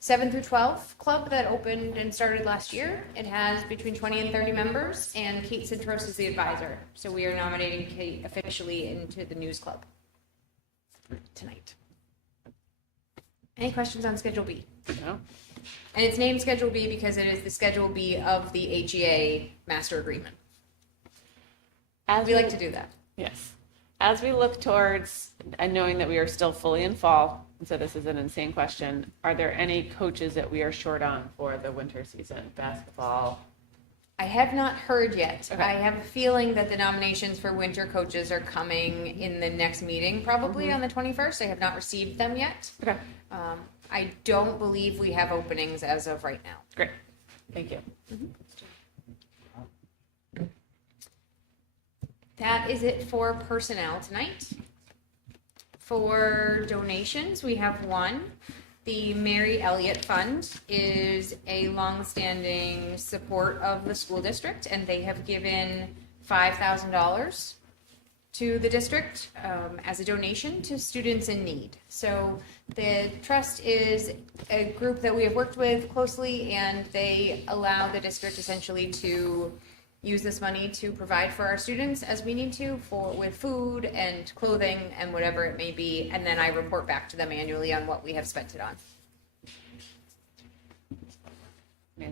7 through 12 club that opened and started last year. It has between 20 and 30 members, and Kate Citros is the advisor. So we are nominating Kate officially into the News Club tonight. Any questions on Schedule B? No? And it's named Schedule B because it is the Schedule B of the HEA master agreement. As We like to do that. Yes. As we look towards, and knowing that we are still fully in fall, and so this is an insane question, are there any coaches that we are short on for the winter season? Basketball? I have not heard yet. Okay. I have a feeling that the nominations for winter coaches are coming in the next meeting, probably on the 21st. I have not received them yet. Okay, I don't believe we have openings as of right now. great. Thank you. That is it for personnel tonight. For donations, we have one. The Mary Elliott Fund is a longstanding support of the school district, and they have given $5,000 to the district as a donation to students in need. So the trust is a group that we have worked with closely, and they allow the district essentially to use this money to provide for our students as we need to with food and clothing and whatever it may be. And then I report back to them annually on what we have spent it on.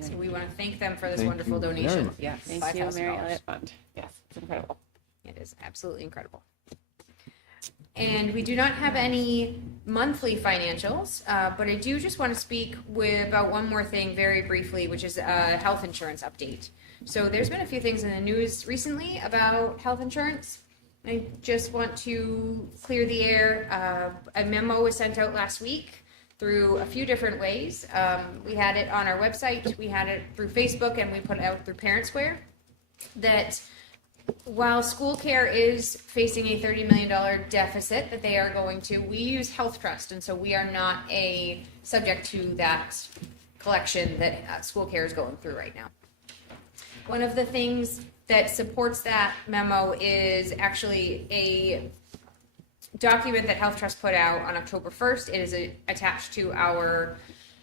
So we want to thank them for this Thank wonderful you very donation. much. Yes. Thank you, Mary $5,000. Elliott Fund. Yes, it's incredible. It is absolutely incredible. And we do not have any monthly financials, but I do just want to speak about one more thing very briefly, which is a health insurance update. So there's been a few things in the news recently about health insurance. I just want to clear the air. A memo was sent out last week through a few different ways. We had it on our website, we had it through Facebook, and we put it out through Parent Square, that while school care is facing a $30 million deficit that they are going to, we use Health Trust, and so we are not subject to that collection that school care is going through right now. One of the things that supports that memo is actually a document that Health Trust put out on October 1st. It is attached to our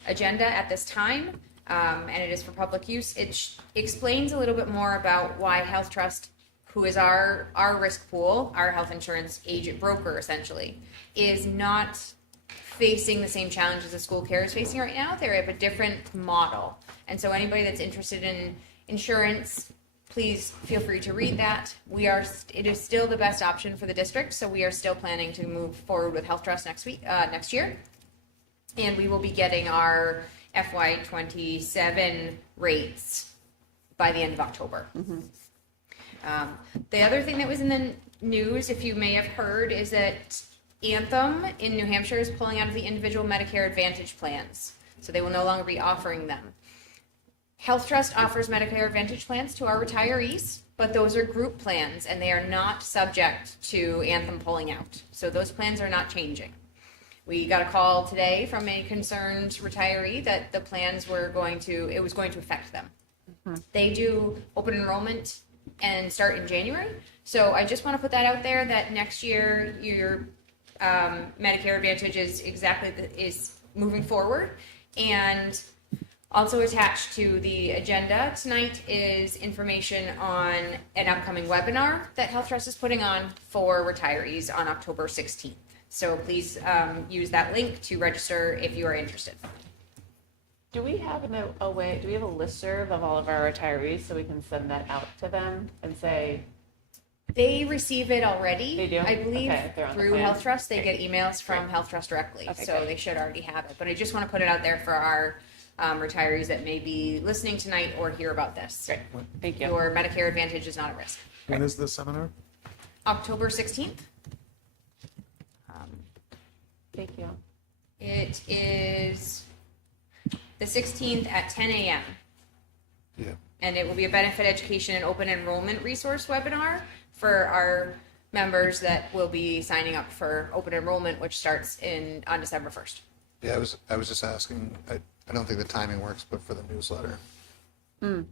agenda at this time, and it is for public use. It explains a little bit more about why Health Trust, who is our risk pool, our health insurance agent broker essentially, is not facing the same challenges that school care is facing right now. They have a different model. And so anybody that's interested in insurance, please feel free to read that. It is still the best option for the district, so we are still planning to move forward with Health Trust next year. And we will be getting our FY27 rates by the end of October. The other thing that was in the news, if you may have heard, is that Anthem in New Hampshire is pulling out of the individual Medicare Advantage plans. So they will no longer be offering them. Health Trust offers Medicare Advantage plans to our retirees, but those are group plans and they are not subject to Anthem pulling out. So those plans are not changing. We got a call today from a concerned retiree that the plans was going to affect them. They do open enrollment and start in January. So I just want to put that out there that next year your Medicare Advantage is moving forward. And also attached to the agenda tonight is information on an upcoming webinar that Health Trust is putting on for retirees on October 16th. So please use that link to register if you are interested. Do we have a way, do we have a listserv of all of our retirees so we can send that out to them and say, They receive it already. They do? I believe Okay, if they're on the through plan. Health Trust. They Great. get emails from Great. Health Trust directly. Okay, So great. they should already have it. But I just want to put it out there for our retirees that may be listening tonight or hear about this. great, thank you. Your Medicare Advantage is not at risk. When is this seminar? October 16th. Thank you. It is the 16th at 10 a.m. Yeah. And it will be a benefit education and open enrollment resource webinar for our members that will be signing up for open enrollment, which starts on December 1st. Yeah, I was just asking, I don't think the timing works, but for the newsletter,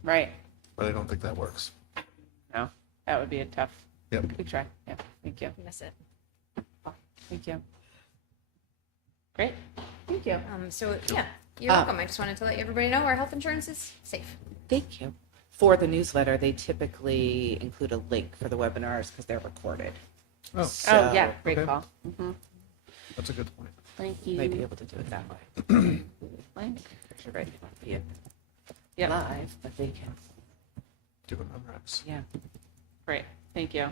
Right. but I don't think that works. No, that would be a tough. Yep. We try. Yeah. Thank you. Miss it. Thank you. Great. Thank you. So yeah, you're welcome. I just wanted to let everybody know our health insurance is safe. Thank you. For the newsletter, they typically include a link for the webinars because they're recorded. Oh, So Oh, yeah. Great okay. call. that's a good point. Thank you might be you. able to do it that way. Link. Sure, right, it won't be Yep. live, but they can, Do it on reps. yeah. Great. Thank you.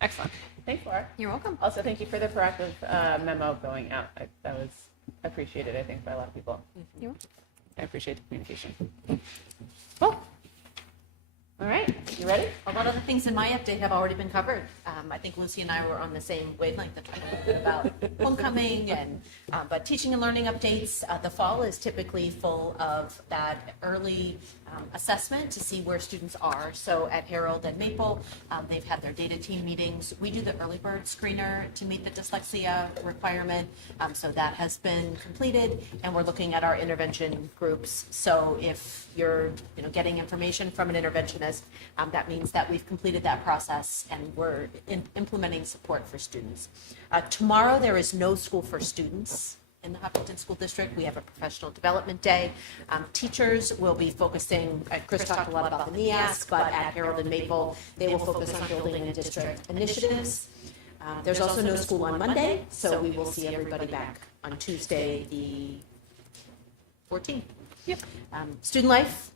Excellent. Thanks, Laura. You're welcome. Also, thank you for the proactive memo going out. That was appreciated, I think, by a lot of people. You're welcome. I appreciate the communication. Cool. All right. You ready? A lot of the things in my update have already been covered. I think Lucy and I were on the same wavelength of talking a little bit about homecoming but teaching and learning updates. The fall is typically full of that early assessment to see where students are. So at Harold and Maple, they've had their data team meetings. We do the early bird screener to meet the dyslexia requirement. So that has been completed, and we're looking at our intervention groups. So if you're getting information from an interventionist, that means that we've completed that process and we're implementing support for students. Tomorrow there is no school for students. in the Hopkinton School District. We have a professional development day. Teachers will be focusing, Chris talked a lot about the NEASC, but at Harold and Maple, they will focus on building and district initiatives. There's also no school on Monday, so we will see everybody back on Tuesday, the 14th. Yep. Student life,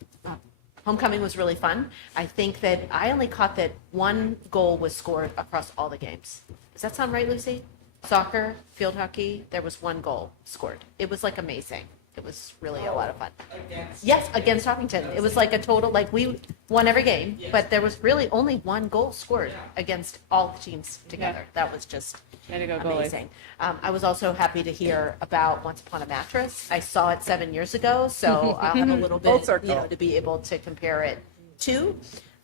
homecoming was really fun. I think that I only caught that one goal was scored across all the games. Does that sound right, Lucy? Soccer, field hockey, there was one goal scored. It was like amazing. It was really a lot of fun. Yes, against Hopkinton. It was like a total, like we won every game, but there was really only one goal scored against all the teams together. That was just Way to go, goalies. amazing. I was also happy to hear about Once Upon a Mattress. I saw it 7 years ago, so I'll have a little Full bit, circle. to be able to compare it to.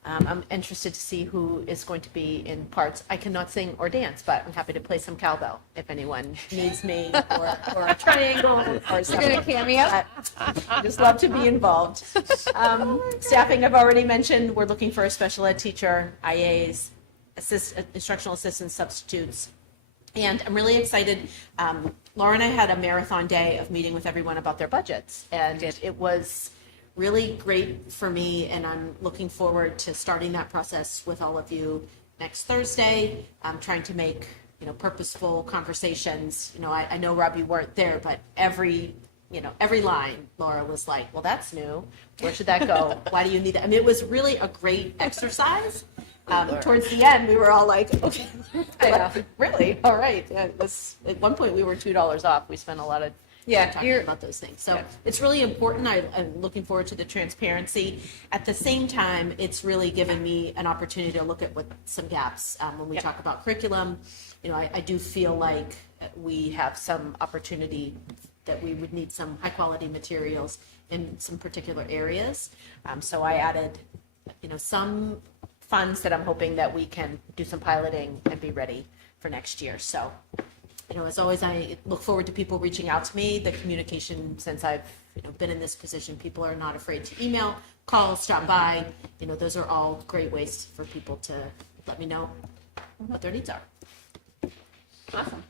I'm interested to see who is going to be in parts. I cannot sing or dance, but I'm happy to play some cowbell if anyone needs me, or a triangle or You're something. gonna cameo? I just love to be involved. Staffing, I've already mentioned, we're looking for a special ed teacher, IAs, instructional assistants, substitutes. And I'm really excited. Laura and I had a marathon day of meeting with everyone about their budgets. And it was really great for me. And I'm looking forward to starting that process with all of you next Thursday. I'm trying to make, purposeful conversations. I know, Rob, you weren't there, but every line, Laura was like, well, that's new. Where should that go? Why do you need that? I mean, it was really a great exercise. Towards the end, we were all like, okay, really? All right. Yeah, at one point, we were $2 off. We spent a lot of time talking about those things. So it's really important. I'm looking forward to the transparency. At the same time, it's really given me an opportunity to look at what some gaps when we talk about curriculum. I do feel like we have some opportunity that we would need some high quality materials in some particular areas. So I added, some funds that I'm hoping that we can do some piloting and be ready for next year. So, as always, I look forward to people reaching out to me. The communication since I've been in this position, people are not afraid to email, call, stop by. Those are all great ways for people to let me know what their needs are. Awesome.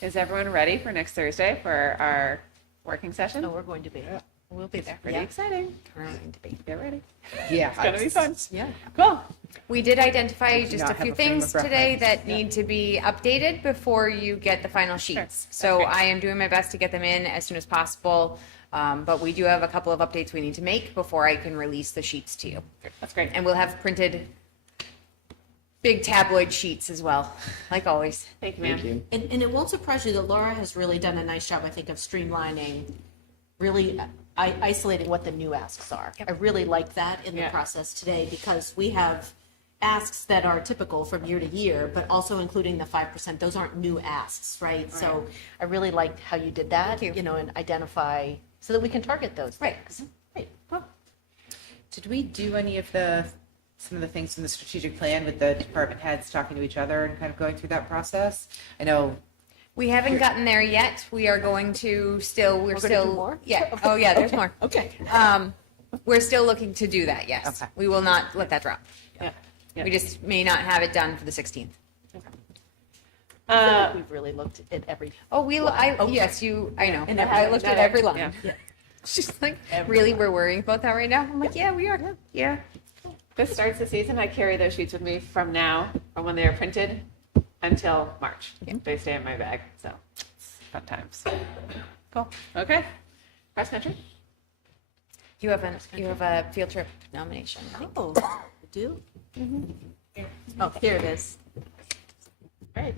Is everyone ready for next Thursday for our working session? So we're going to be. We'll be there. Yeah. Pretty exciting. Trying to be. Get ready. Yeah. It's gonna be fun. Yeah. Cool. We did identify just not a have few a frame things of today reference. that need to be updated before you get the final sheets. So great. I am doing my best to get them in as soon as possible. But we do have a couple of updates we need to make before I can release the sheets to you. That's great. And we'll have printed big tabloid sheets as well, like always. Thank you, ma'am. Thank you. And it won't surprise you that Laura has really done a nice job, I think, of streamlining, really isolating what the new asks are. I really liked that in the Yeah. process today because we have asks that are typical from year to year, but also including the 5%. Those aren't new asks, right? So I really liked how you did that, Thank you. and identify so that we can target those Right. things. Right. Did we do any of some of the things in the strategic plan with the department heads talking to each other and kind of going through that process? I know. We haven't gotten there yet. We are going to still, we're gonna still. do more? Yeah. Oh yeah, there's more. Okay. We're still looking to do that, yes. Okay. We will not let that drop. Yeah. Yeah. We just may not have it done for the 16th. We've really looked at every. Oh, Okay. yes, I know. And I looked at every line. Yeah. She's like, really, we're worrying about that right now? I'm like, yeah, we are. Yeah. This starts the season. I carry those sheets with me from now, from when they are printed, until March. They stay in my bag, so it's fun times. Cool. Okay. Cross country. You have a field trip nomination. Oh, you do? Oh, here it is. All right,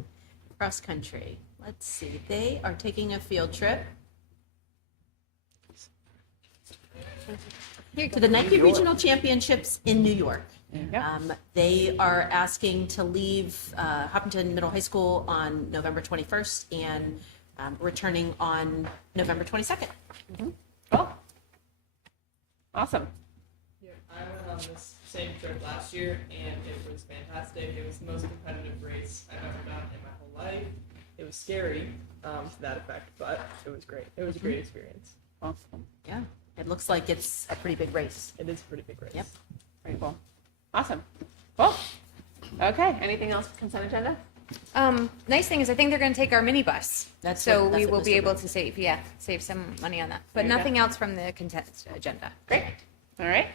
cross country. Let's see. They are taking a field trip to the Nike Regional Championships in New York. They are asking to leave Hopkinton Middle High School on November 21st and returning on November 22nd. Cool. Awesome. Yeah, I went on this same trip last year, and it was fantastic. It was the most competitive race I've ever done in my whole life. It was scary to that effect, but it was great. It was a great experience. Awesome. Yeah, it looks like it's a pretty big race. It is a pretty big race. Yep. Very cool. Awesome. Cool. Okay. Anything else for consent agenda? Nice thing is I think they're going to take our minibus. That's So what- that's we what will be Mr. able Bill- to save some money on that. But There you go. nothing else from the consent agenda. Great. All right.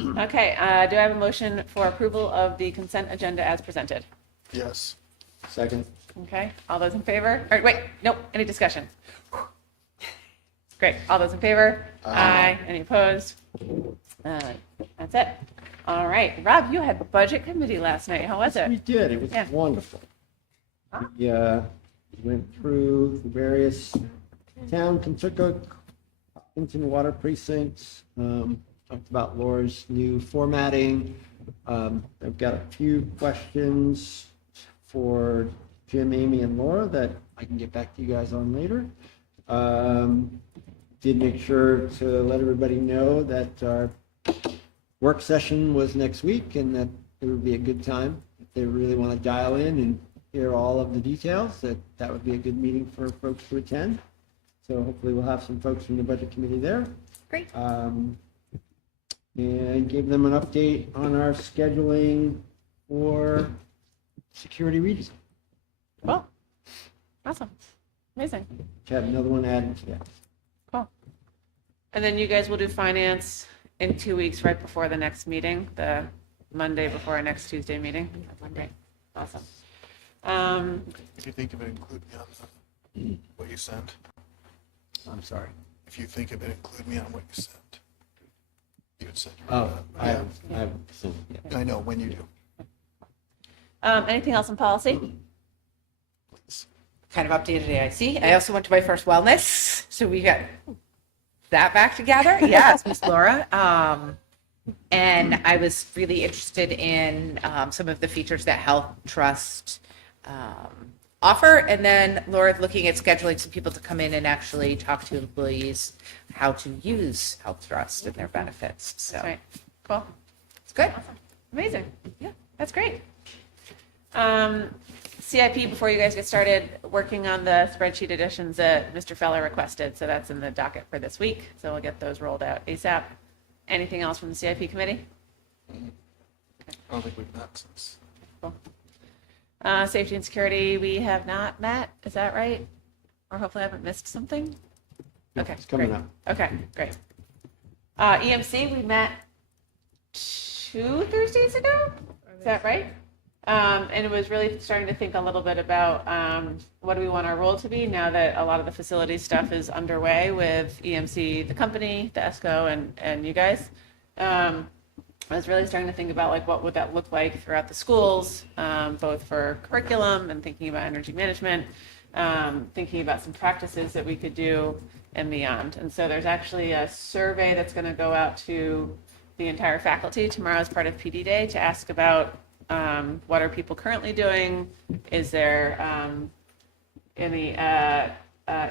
Okay, do I have a motion for approval of the consent agenda as presented? Yes. Second. Okay, all those in favor? Or wait, nope, any discussion? Great, all those in favor? Aye. Any opposed? That's it. All right, Rob, you had budget committee last night. How was We it? did. It was Yeah. wonderful. We went through the various town, Kentucky, Hopkinton water precincts. Talked about Laura's new formatting. I've got a few questions for Jim, Amy, and Laura that I can get back to you guys on later. Did make sure to let everybody know that our work session was next week and that it would be a good time. If they really want to dial in and hear all of the details, that would be a good meeting for folks to attend. So hopefully we'll have some folks from the budget committee there. Great. And give them an update on our scheduling for security redesign. Cool. Awesome. Amazing. Have another one added to that. Cool. And then you guys will do finance in 2 weeks, right before the next meeting, the Monday before our next Tuesday meeting? Monday. Awesome. If you think of it, include me on what you sent. I'm sorry. If you think of it, include me on what you sent. You had said. Oh, I haven't seen it yet. I know, when you do. Anything else in policy? Kind of updated AIC. I also went to my first wellness, so we got that back together. Yes, Miss Laura. And I was really interested in some of the features that Health Trust offer. And then Laura looking at scheduling some people to come in and actually talk to employees how to use Health Trust and their benefits. So Right. Cool. it's good. Amazing. Yeah, that's great. CIP, before you guys get started, working on the spreadsheet additions that Mr. Feller requested. So that's in the docket for this week. So we'll get those rolled out ASAP. Anything else from the CIP committee? I don't think we've met since. Cool. Safety and security, we have not met. Is that right? Or hopefully I haven't missed something? Okay, It's coming great. up. Okay, great. EMC, we met 2 Thursdays ago. Is that right? And it was really starting to think a little bit about what do we want our role to be now that a lot of the facility stuff is underway with EMC, the company, the ESCO, and you guys. I was really starting to think about like what would that look like throughout the schools, both for curriculum and thinking about energy management, thinking about some practices that we could do and beyond. And so there's actually a survey that's going to go out to the entire faculty tomorrow as part of PD Day to ask about what are people currently doing? Is there any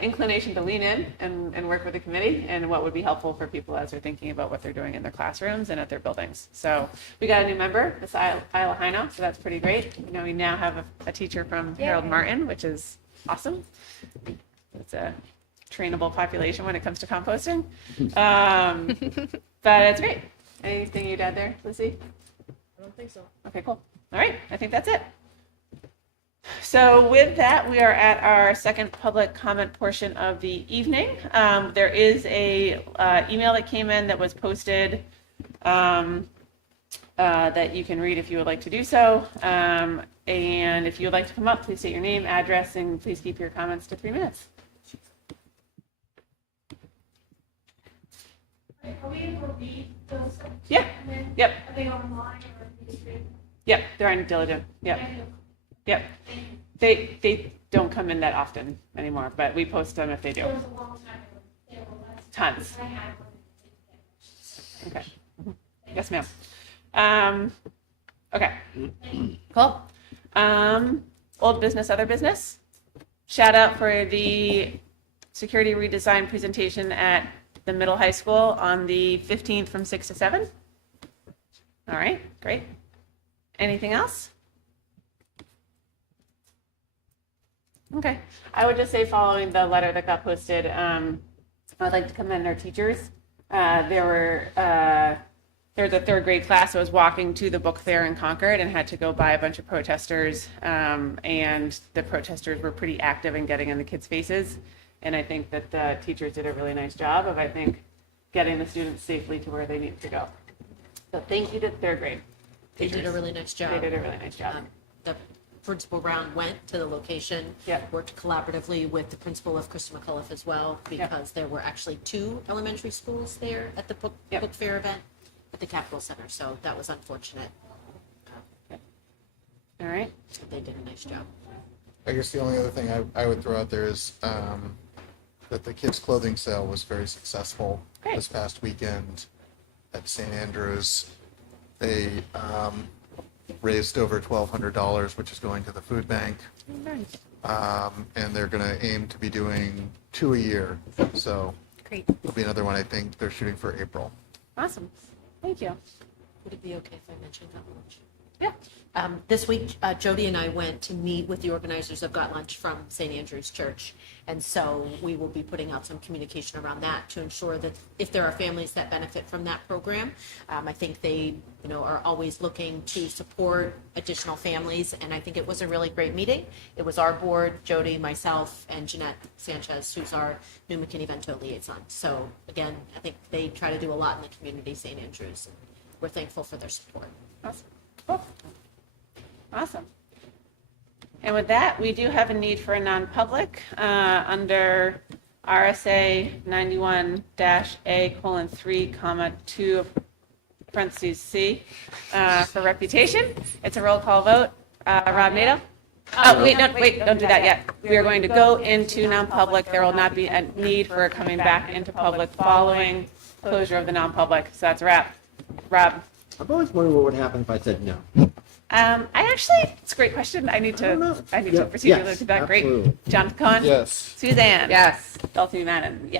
inclination to lean in and work with the committee? And what would be helpful for people as they're thinking about what they're doing in their classrooms and at their buildings? So we got a new member, Miss Isla Hino, so that's pretty great. You know, we now have a teacher from Harold Martin, which is awesome. It's a trainable population when it comes to composting. But it's great. Anything you'd add there, Lizzie? I don't think so. Okay, cool. All right, I think that's it. So with that, we are at our second public comment portion of the evening. There is a email that came in that was posted that you can read if you would like to do so. And if you would like to come up, please state your name, address, and please keep your comments to 3 minutes. Are we able to read those? Yeah. And then Yep. are they online or are they streamed? Yep, they're on Diligent. Yep. Yep. They don't come in that often anymore, but we post them if they do. There was a long time ago. There was Tons. I had one. Okay. Mhm. Yes, ma'am. Okay. Cool. Old business, other business. Shout out for the security redesign presentation at the middle high school on the 15th from 6 to 7. All right, great. Anything else? Okay. I would just say following the letter that got posted, I'd like to commend our teachers. There were there was a third grade class that was walking to the book fair in Concord and had to go by a bunch of protesters. And the protesters were pretty active in getting in the kids' faces. And I think that the teachers did a really nice job of, I think, getting the students safely to where they need to go. So thank you to third grade. They did a really nice job. They did a really nice job. The principal Brown went to the location. Yep. Worked collaboratively with the principal of Christa McAuliffe as well, because there were actually 2 elementary schools there at the book fair event at the Capitol Center. So that was unfortunate. All right. So they did a nice job. I guess the only other thing I would throw out there is that the kids' clothing sale was very successful Great. this past weekend at St. Andrews. They raised over $1,200, which is going to the food bank. Nice. And they're going to aim to be doing 2 a year. So Great. it'll be another one. I think they're shooting for April. Awesome. Thank you. Would it be okay if I mentioned Got Lunch? Yeah. This week, Jody and I went to meet with the organizers of Got Lunch from St. Andrew's Church. And so we will be putting out some communication around that to ensure that if there are families that benefit from that program, I think they, are always looking to support additional families. And I think it was a really great meeting. It was our board, Jody, myself, and Jeanette Sanchez, who's our new McKinney-Vento liaison. So again, I think they try to do a lot in the community, St. Andrews. And we're thankful for their support. Awesome. Cool. Awesome. And with that, we do have a need for a non-public under RSA 91-A:3, 2 C for reputation. It's a roll call vote. Rob Nato? Oh, wait, don't do that yet. We are going to go into non-public. There will not be a need for coming back into public following closure of the non-public. So that's a wrap. Rob? I've always wondered what would happen if I said no. It's a great question. I need to Yeah, proceed yes, to that. Great. absolutely. Jonathan Cohen? Yes. Suzanne? Yes. Dulcie Madden? Yes.